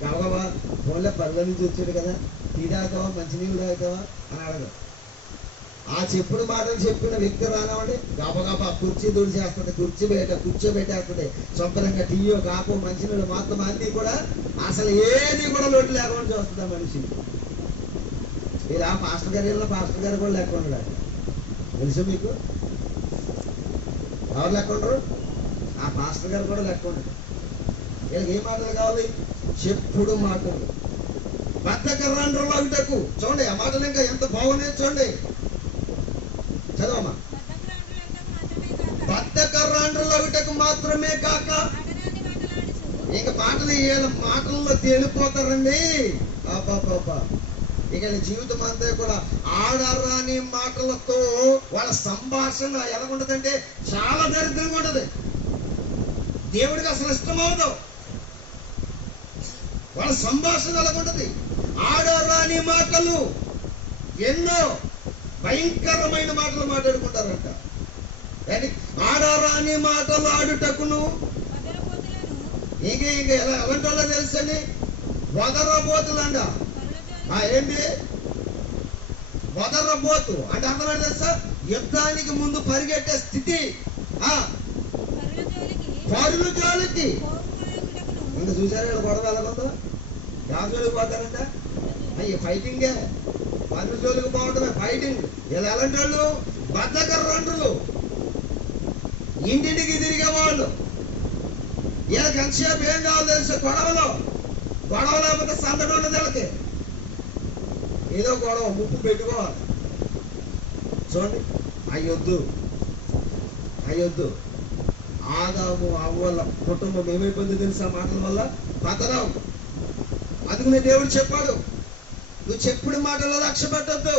కావా ఫోన్లో పనుల నుంచి వచ్చాడు కదా, టీ తాగుతావా మంచినీళ్ళు తాగుతావా అని అడగదు. ఆ చెప్పుడు మాటలు చెప్పిన వ్యక్తి రానివ్వండి, గబగబా కుర్చీ దుడిచేస్తుంది, కూర్చోబెట్టేస్తుంది. శుభ్రంగా టీయో కాపో మంచినీళ్ళు మొత్తం అన్నీ కూడా అసలు ఏది కూడా లోటు లేకుండా చూస్తుంది ఆ మనిషిని. ఇలా పాస్టర్ గారు కూడా లెక్క ఉండడు. తెలుసు మీకు? ఎవరు లెక్క ఉండరు? ఆ పాస్టర్ గారు కూడా లెక్క ఉండదు. వీళ్ళకి ఏ మాటలు కావాలి? చెప్పుడు మాటలు. బద్ధకరాండ్రులవుటకు. చూడండి ఆ మాటలు ఇంకా ఎంత బాగున్నాయి చూడండి, చదవమ్మా. బద్ధకరాండ్రులవుటకు మాత్రమే కాక ఇంక మాటల్లో తేలిపోతారండి. అబ్బాబ్బా ఇక జీవితం అంతా కూడా ఆడరాని మాటలతో వాళ్ళ సంభాషణ ఎలా ఉంటదంటే చాలా దరిద్రంగా ఉంటది. దేవుడికి అసలు ఇష్టం అవదు. వాళ్ళ సంభాషణ అలాగుంటది. ఆడరాని మాటలు, ఎన్నో భయంకరమైన మాటలు మాట్లాడుకుంటారంట. ఆడరాని మాటలు ఆడుటకును ఇంకా ఎలాంటి వాళ్ళో తెలుసండి, వదరబోతులండ. ఏంటి వదరబోతు అంటే అర్థం తెలుసా? యుద్ధానికి ముందు పరిగెట్టే స్థితి. పరుల జోలికి ఇంకా చూసారా గొడవ ఎలాగుందో? ఎవరి జోలికి పోతారంట? అయ్యి ఫైటింగే. పరుల జోలికి పోవడమే ఫైటింగ్. ఇలా ఎలాంటి వాళ్ళు? బద్దకర్రండ్రులు, ఇంటింటికి తిరిగే వాళ్ళు. వీళ్ళకి ఎంతసేపు ఏం కావాలో తెలుసు? గొడవ లేకపోతే సందడి ఉండదు వీళ్ళకి. ఏదో గొడవ ముప్పు పెట్టుకోవాలి. చూడండి, అయ్యొద్దు. ఆదాము అవ్వల కుటుంబం ఏమైపోయింది తెలుసా? మాటల వల్ల పతనం. అందుకనే దేవుడు చెప్పాడు, నువ్వు చెప్పుడు మాటలో లక్ష్య పెట్టద్దు,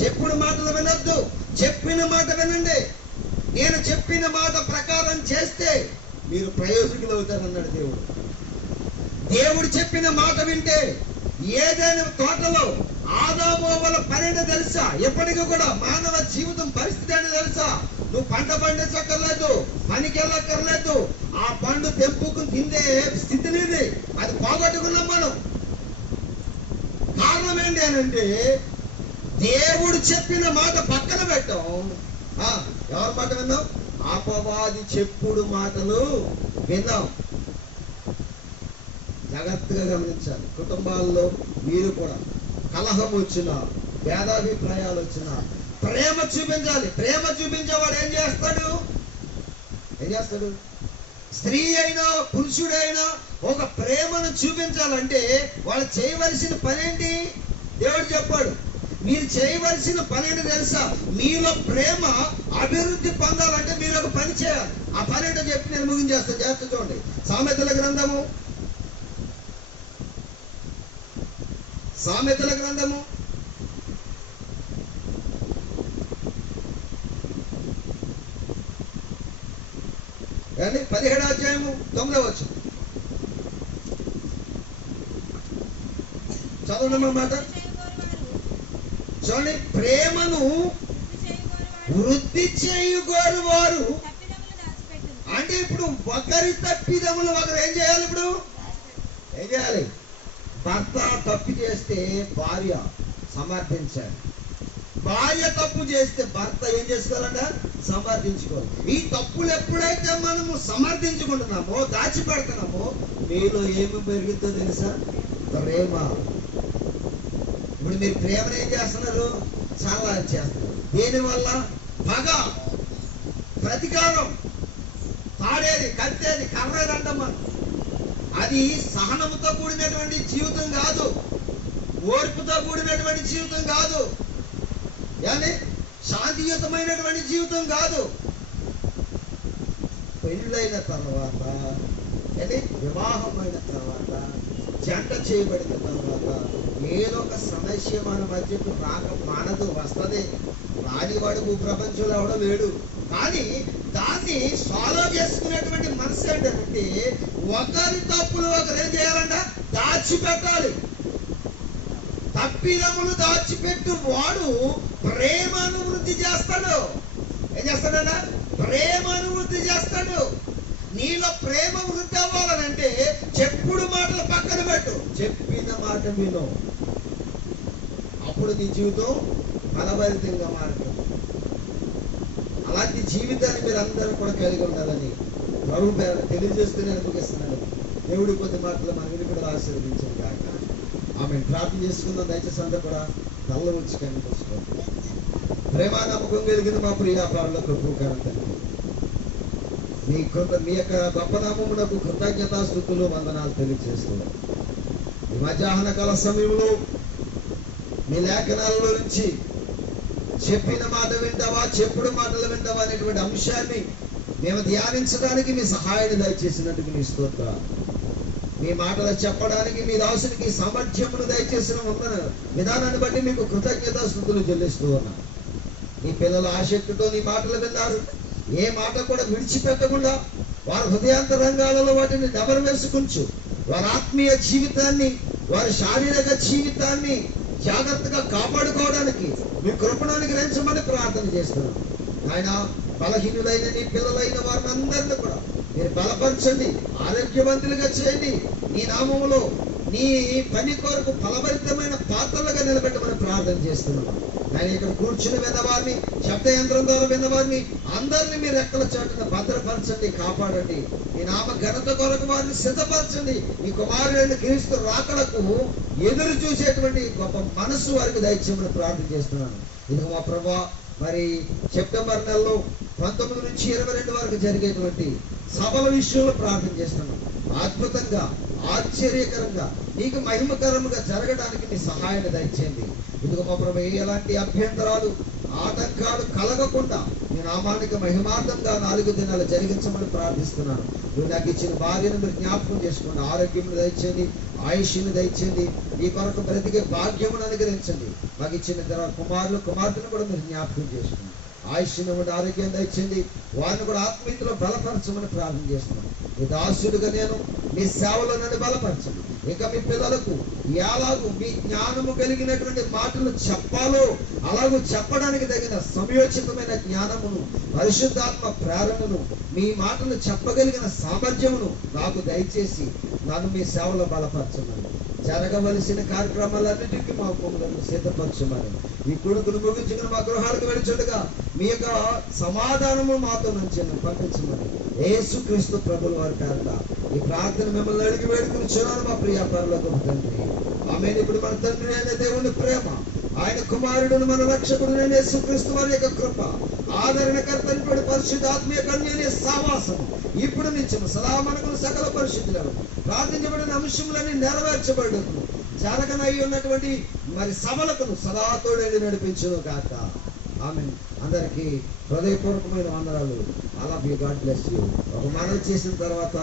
చెప్పుడు మాటలు వినొద్దు, చెప్పిన మాట వినండి. నేను చెప్పిన మాట ప్రకారం చేస్తే మీరు ప్రయోజకులు అవుతారన్నాడు దేవుడు. దేవుడు చెప్పిన మాట వింటే ఏదైనా తోటలో ఆదాము అవ్వల పనేంటో తెలుసా? ఎప్పటికీ కూడా మానవ జీవితం పరిస్థితి అని తెలుసా? నువ్వు పంట పండించక్కర్లేదు, పనికి వెళ్ళక్కర్లేదు, ఆ పండు తెంపుకుని తిందే స్థితి నీది. అది పోగొట్టుకున్నాం మనం. కారణం ఏంటి అనంటే దేవుడు చెప్పిన మాట పక్కన పెట్టాం. ఎవరి మాట విన్నాం? అపవాది చెప్పుడు మాటలు విన్నాం. జాగ్రత్తగా గమనించాలి. కుటుంబాల్లో మీరు కూడా కలహం వచ్చినా, భేదాభిప్రాయాలు వచ్చినా ప్రేమ చూపించాలి. ప్రేమ చూపించేవాడు ఏం చేస్తాడు? స్త్రీ అయినా పురుషుడైనా ఒక ప్రేమను చూపించాలంటే వాళ్ళు చేయవలసిన పనేంటి? దేవుడు చెప్పాడు, మీరు చేయవలసిన పని ఏంటో తెలుసా? మీలో ప్రేమ అభివృద్ధి పొందాలంటే మీరు ఒక పని చేయాలి. ఆ పని ఏంటో చెప్పి నేను ముగించేస్తాను. జాగ్రత్త చూడండి. సామెతల గ్రంథము 17వ అధ్యాయము 9వ వచనం చదవండి మాట. చూడండి, ప్రేమను వృద్ధి చేయగోరు వారు అంటే ఇప్పుడు ఒకరి తప్పిదములు ఒకరు ఏం చేయాలి? ఇప్పుడు ఏం చేయాలి? భర్త తప్పు చేస్తే భార్య సమర్థించాలి. భార్య తప్పు చేస్తే భర్త ఏం చేసుకోవాలంట? సమర్థించుకోవాలి. ఈ తప్పులు ఎప్పుడైతే మనము సమర్థించుకుంటున్నామో, దాచిపెడుతున్నామో, మీలో ఏమి పెరుగుతుందో తెలుసా? ప్రేమ. ఇప్పుడు మీరు ప్రేమను ఏం చేస్తున్నారు? చాలా చేస్తున్నారు. దీనివల్ల పగ, ప్రతీకారం, తాడేది, కత్తేది, కర్రేది అంటాం మనం. అది సహనంతో కూడినటువంటి జీవితం కాదు, ఓర్పుతో కూడినటువంటి జీవితం కాదు, కానీ శాంతియుతమైనటువంటి జీవితం కాదు. పెళ్ళైన తర్వాత, వివాహమైన తర్వాత, జంట చేయబడిన తర్వాత ఏదో ఒక సమస్య మన మధ్యకు రాక మానదు, వస్తుంది. రానివాడు భూప్రపంచంలో ఎవడో లేడు. కానీ దాన్ని సాల్వ్ చేసుకునేటువంటి మనసు ఏంటంటే ఒకరి తప్పులు ఒకరు ఏం చేయాలంట? దాచిపెట్టాలి. తప్పిదములు దాచిపెట్టు వాడు ప్రేమను వృద్ధి చేస్తాడు. ఏం చేస్తాడట? ప్రేమను వృద్ధి చేస్తాడు. నీలో ప్రేమ వృద్ధి అవ్వాలనంటే చెప్పుడు మాటలు పక్కన పెట్టు, చెప్పిన మాట విను. అప్పుడు నీ జీవితం ఫలభరితంగా మారుతుంది. అలాంటి జీవితాన్ని మీరు అందరూ కూడా కలిగి ఉండాలని ప్రభు పేరు తెలియజేస్తూ నేను ముగిస్తున్నాను. దేవుడి కొద్ది మాటలు మన విని కూడా ఆశీర్వదించాను కాక. ఆమె ప్రార్థన చేసుకుందాం. దయచేసి అందరూ కూడా తల్ల వచ్చి కనిపించుకోండి. ప్రేమ నమ్మకం కలిగిన మా ప్రియ ప్రాణుల కృపకారం తండ్రి, మీ యొక్క గొప్ప నామమునకు కృతజ్ఞతాస్తుతులు, వందనాలు తెలియజేస్తున్నాం. ఈ మధ్యాహ్న కాల సమయంలో మీ లేఖనాలలో నుంచి చెప్పిన మాట వింటావా, చెప్పుడు మాటలు వింటావా అనేటువంటి అంశాన్ని మేము ధ్యానించడానికి మీ సహాయాన్ని దయచేసినందుకు మీ స్తోత్రాలు. మీ మాటలు చెప్పడానికి మీ దాసునికి సామర్థ్యమును దయచేసిన విధానాన్ని బట్టి మీకు కృతజ్ఞతాస్తుతులు చెల్లిస్తూ ఉన్నాం. మీ పిల్లలు ఆసక్తితో నీ మాటలు విన్నారు. ఏ మాట కూడా విడిచిపెట్టకుండా వారి హృదయాంతరంగాలలో వాటిని నెమరు వేసుకుంటూ వారి ఆత్మీయ జీవితాన్ని, వారి శారీరక జీవితాన్ని జాగ్రత్తగా కాపాడుకోవడానికి మీ కృపను అనుగ్రహించమని ప్రార్థన చేస్తున్నాను. ఆయన బలహీనులైన నీ పిల్లలైన వారిని అందరినీ కూడా మీరు బలపరచండి, ఆరోగ్యవంతులుగా చేయండి. నీ నామములో నీ పని కొరకు ఫలభరితమైన పాత్రలుగా నిలబెట్టమని ప్రార్థన చేస్తున్నాను. ఆయన ఇక్కడ కూర్చుని విన్నవారిని, శబ్ద యంత్రం ద్వారా విన్నవారిని అందరినీ మీరు రెక్కల చాటున భద్రపరచండి, కాపాడండి. నీ నామ ఘనత కొరకు వారిని సిద్ధపరచండి. నీ కుమారుడైన క్రీస్తు రాకడకు ఎదురు చూసేటువంటి గొప్ప మనస్సు వారికి దయచేయమని ప్రార్థన చేస్తున్నాను. ఇది మా ప్రభా, మరి సెప్టెంబర్ నెలలో 19 నుంచి 22 వరకు జరిగేటువంటి సభల విషయంలో ప్రార్థన చేస్తున్నాను. అద్భుతంగా, ఆశ్చర్యకరంగా, నీకు మహిమకరంగా జరగడానికి నీ సహాయాన్ని దయచేయండి. ఇదిగో మా ప్రభు, ఎలాంటి అభ్యంతరాలు, ఆటంకాలు కలగకుండా నీ నామానికి మహిమార్థంగా 4 దినాలు జరిగించమని ప్రార్థిస్తున్నాను. నువ్వు నాకు ఇచ్చిన భార్యను మీరు జ్ఞాపకం చేసుకోండి, ఆరోగ్యమును దయచేయండి, ఆయుష్ను దయచేయండి, నీ కొరకు బ్రతికే భాగ్యమును అనుగ్రహించండి. మాకు ఇచ్చిన కుమారులు కుమార్తెను కూడా మీరు జ్ఞాపకం చేసుకోండి, ఆయుష్ను కూడా ఆరోగ్యం దయచేయండి, వారిని కూడా ఆత్మీయతలో బలపరచమని ప్రార్థన చేస్తున్నాను. నీ దాసుడుగా నేను మీ సేవలో నన్ను బలపరచండి. ఇంకా మీ పిల్లలకు ఎలాగూ మీ జ్ఞానము కలిగినటువంటి మాటలు చెప్పాలో అలాగూ చెప్పడానికి తగిన సమయోచితమైన జ్ఞానమును, పరిశుద్ధాత్మ ప్రేరణను, మీ మాటలు చెప్పగలిగిన సామర్థ్యమును నాకు దయచేసి నన్ను మీ సేవలో బలపరచమని, జరగవలసిన కార్యక్రమాలన్నిటికీ మా మమ్మల్ని సిద్ధపరచమని, ఈ కొడుకును ముగించుకుని మా గృహాలకు వెళుచుండగా మీ యొక్క సమాధానము మాతో నుంచి పంపించమని యేసుక్రీస్తు ప్రభుల వారి పేరట ఈ ప్రార్థన మిమ్మల్ని అడిగి వేడుకునిచున్నాను మా ప్రియ పరలోకపు తండ్రి. ఆమేన్. ఇప్పుడు మన తండ్రి అయిన దేవుని ప్రేమ, ఆయన కుమారుడును మన రక్షకుడు యేసుక్రీస్తు వారి యొక్క కృప, ఆదరణకర్త పరిశుద్ధాత్మీయ కన్యని సావాసం ఇప్పుడు నుంచి సదా మనకు సకల పరిశుద్ధులను ప్రార్థించబడిన అంశములన్నీ నెరవేర్చబడును. జరగనై ఉన్నటువంటి మరి సభలకు సదా తోడేది నడిపించును గాక. ఆమేన్. అందరికీ హృదయపూర్వకమైన వందనాలు. I love you, God bless you. ఒక మనవి చేసిన తర్వాత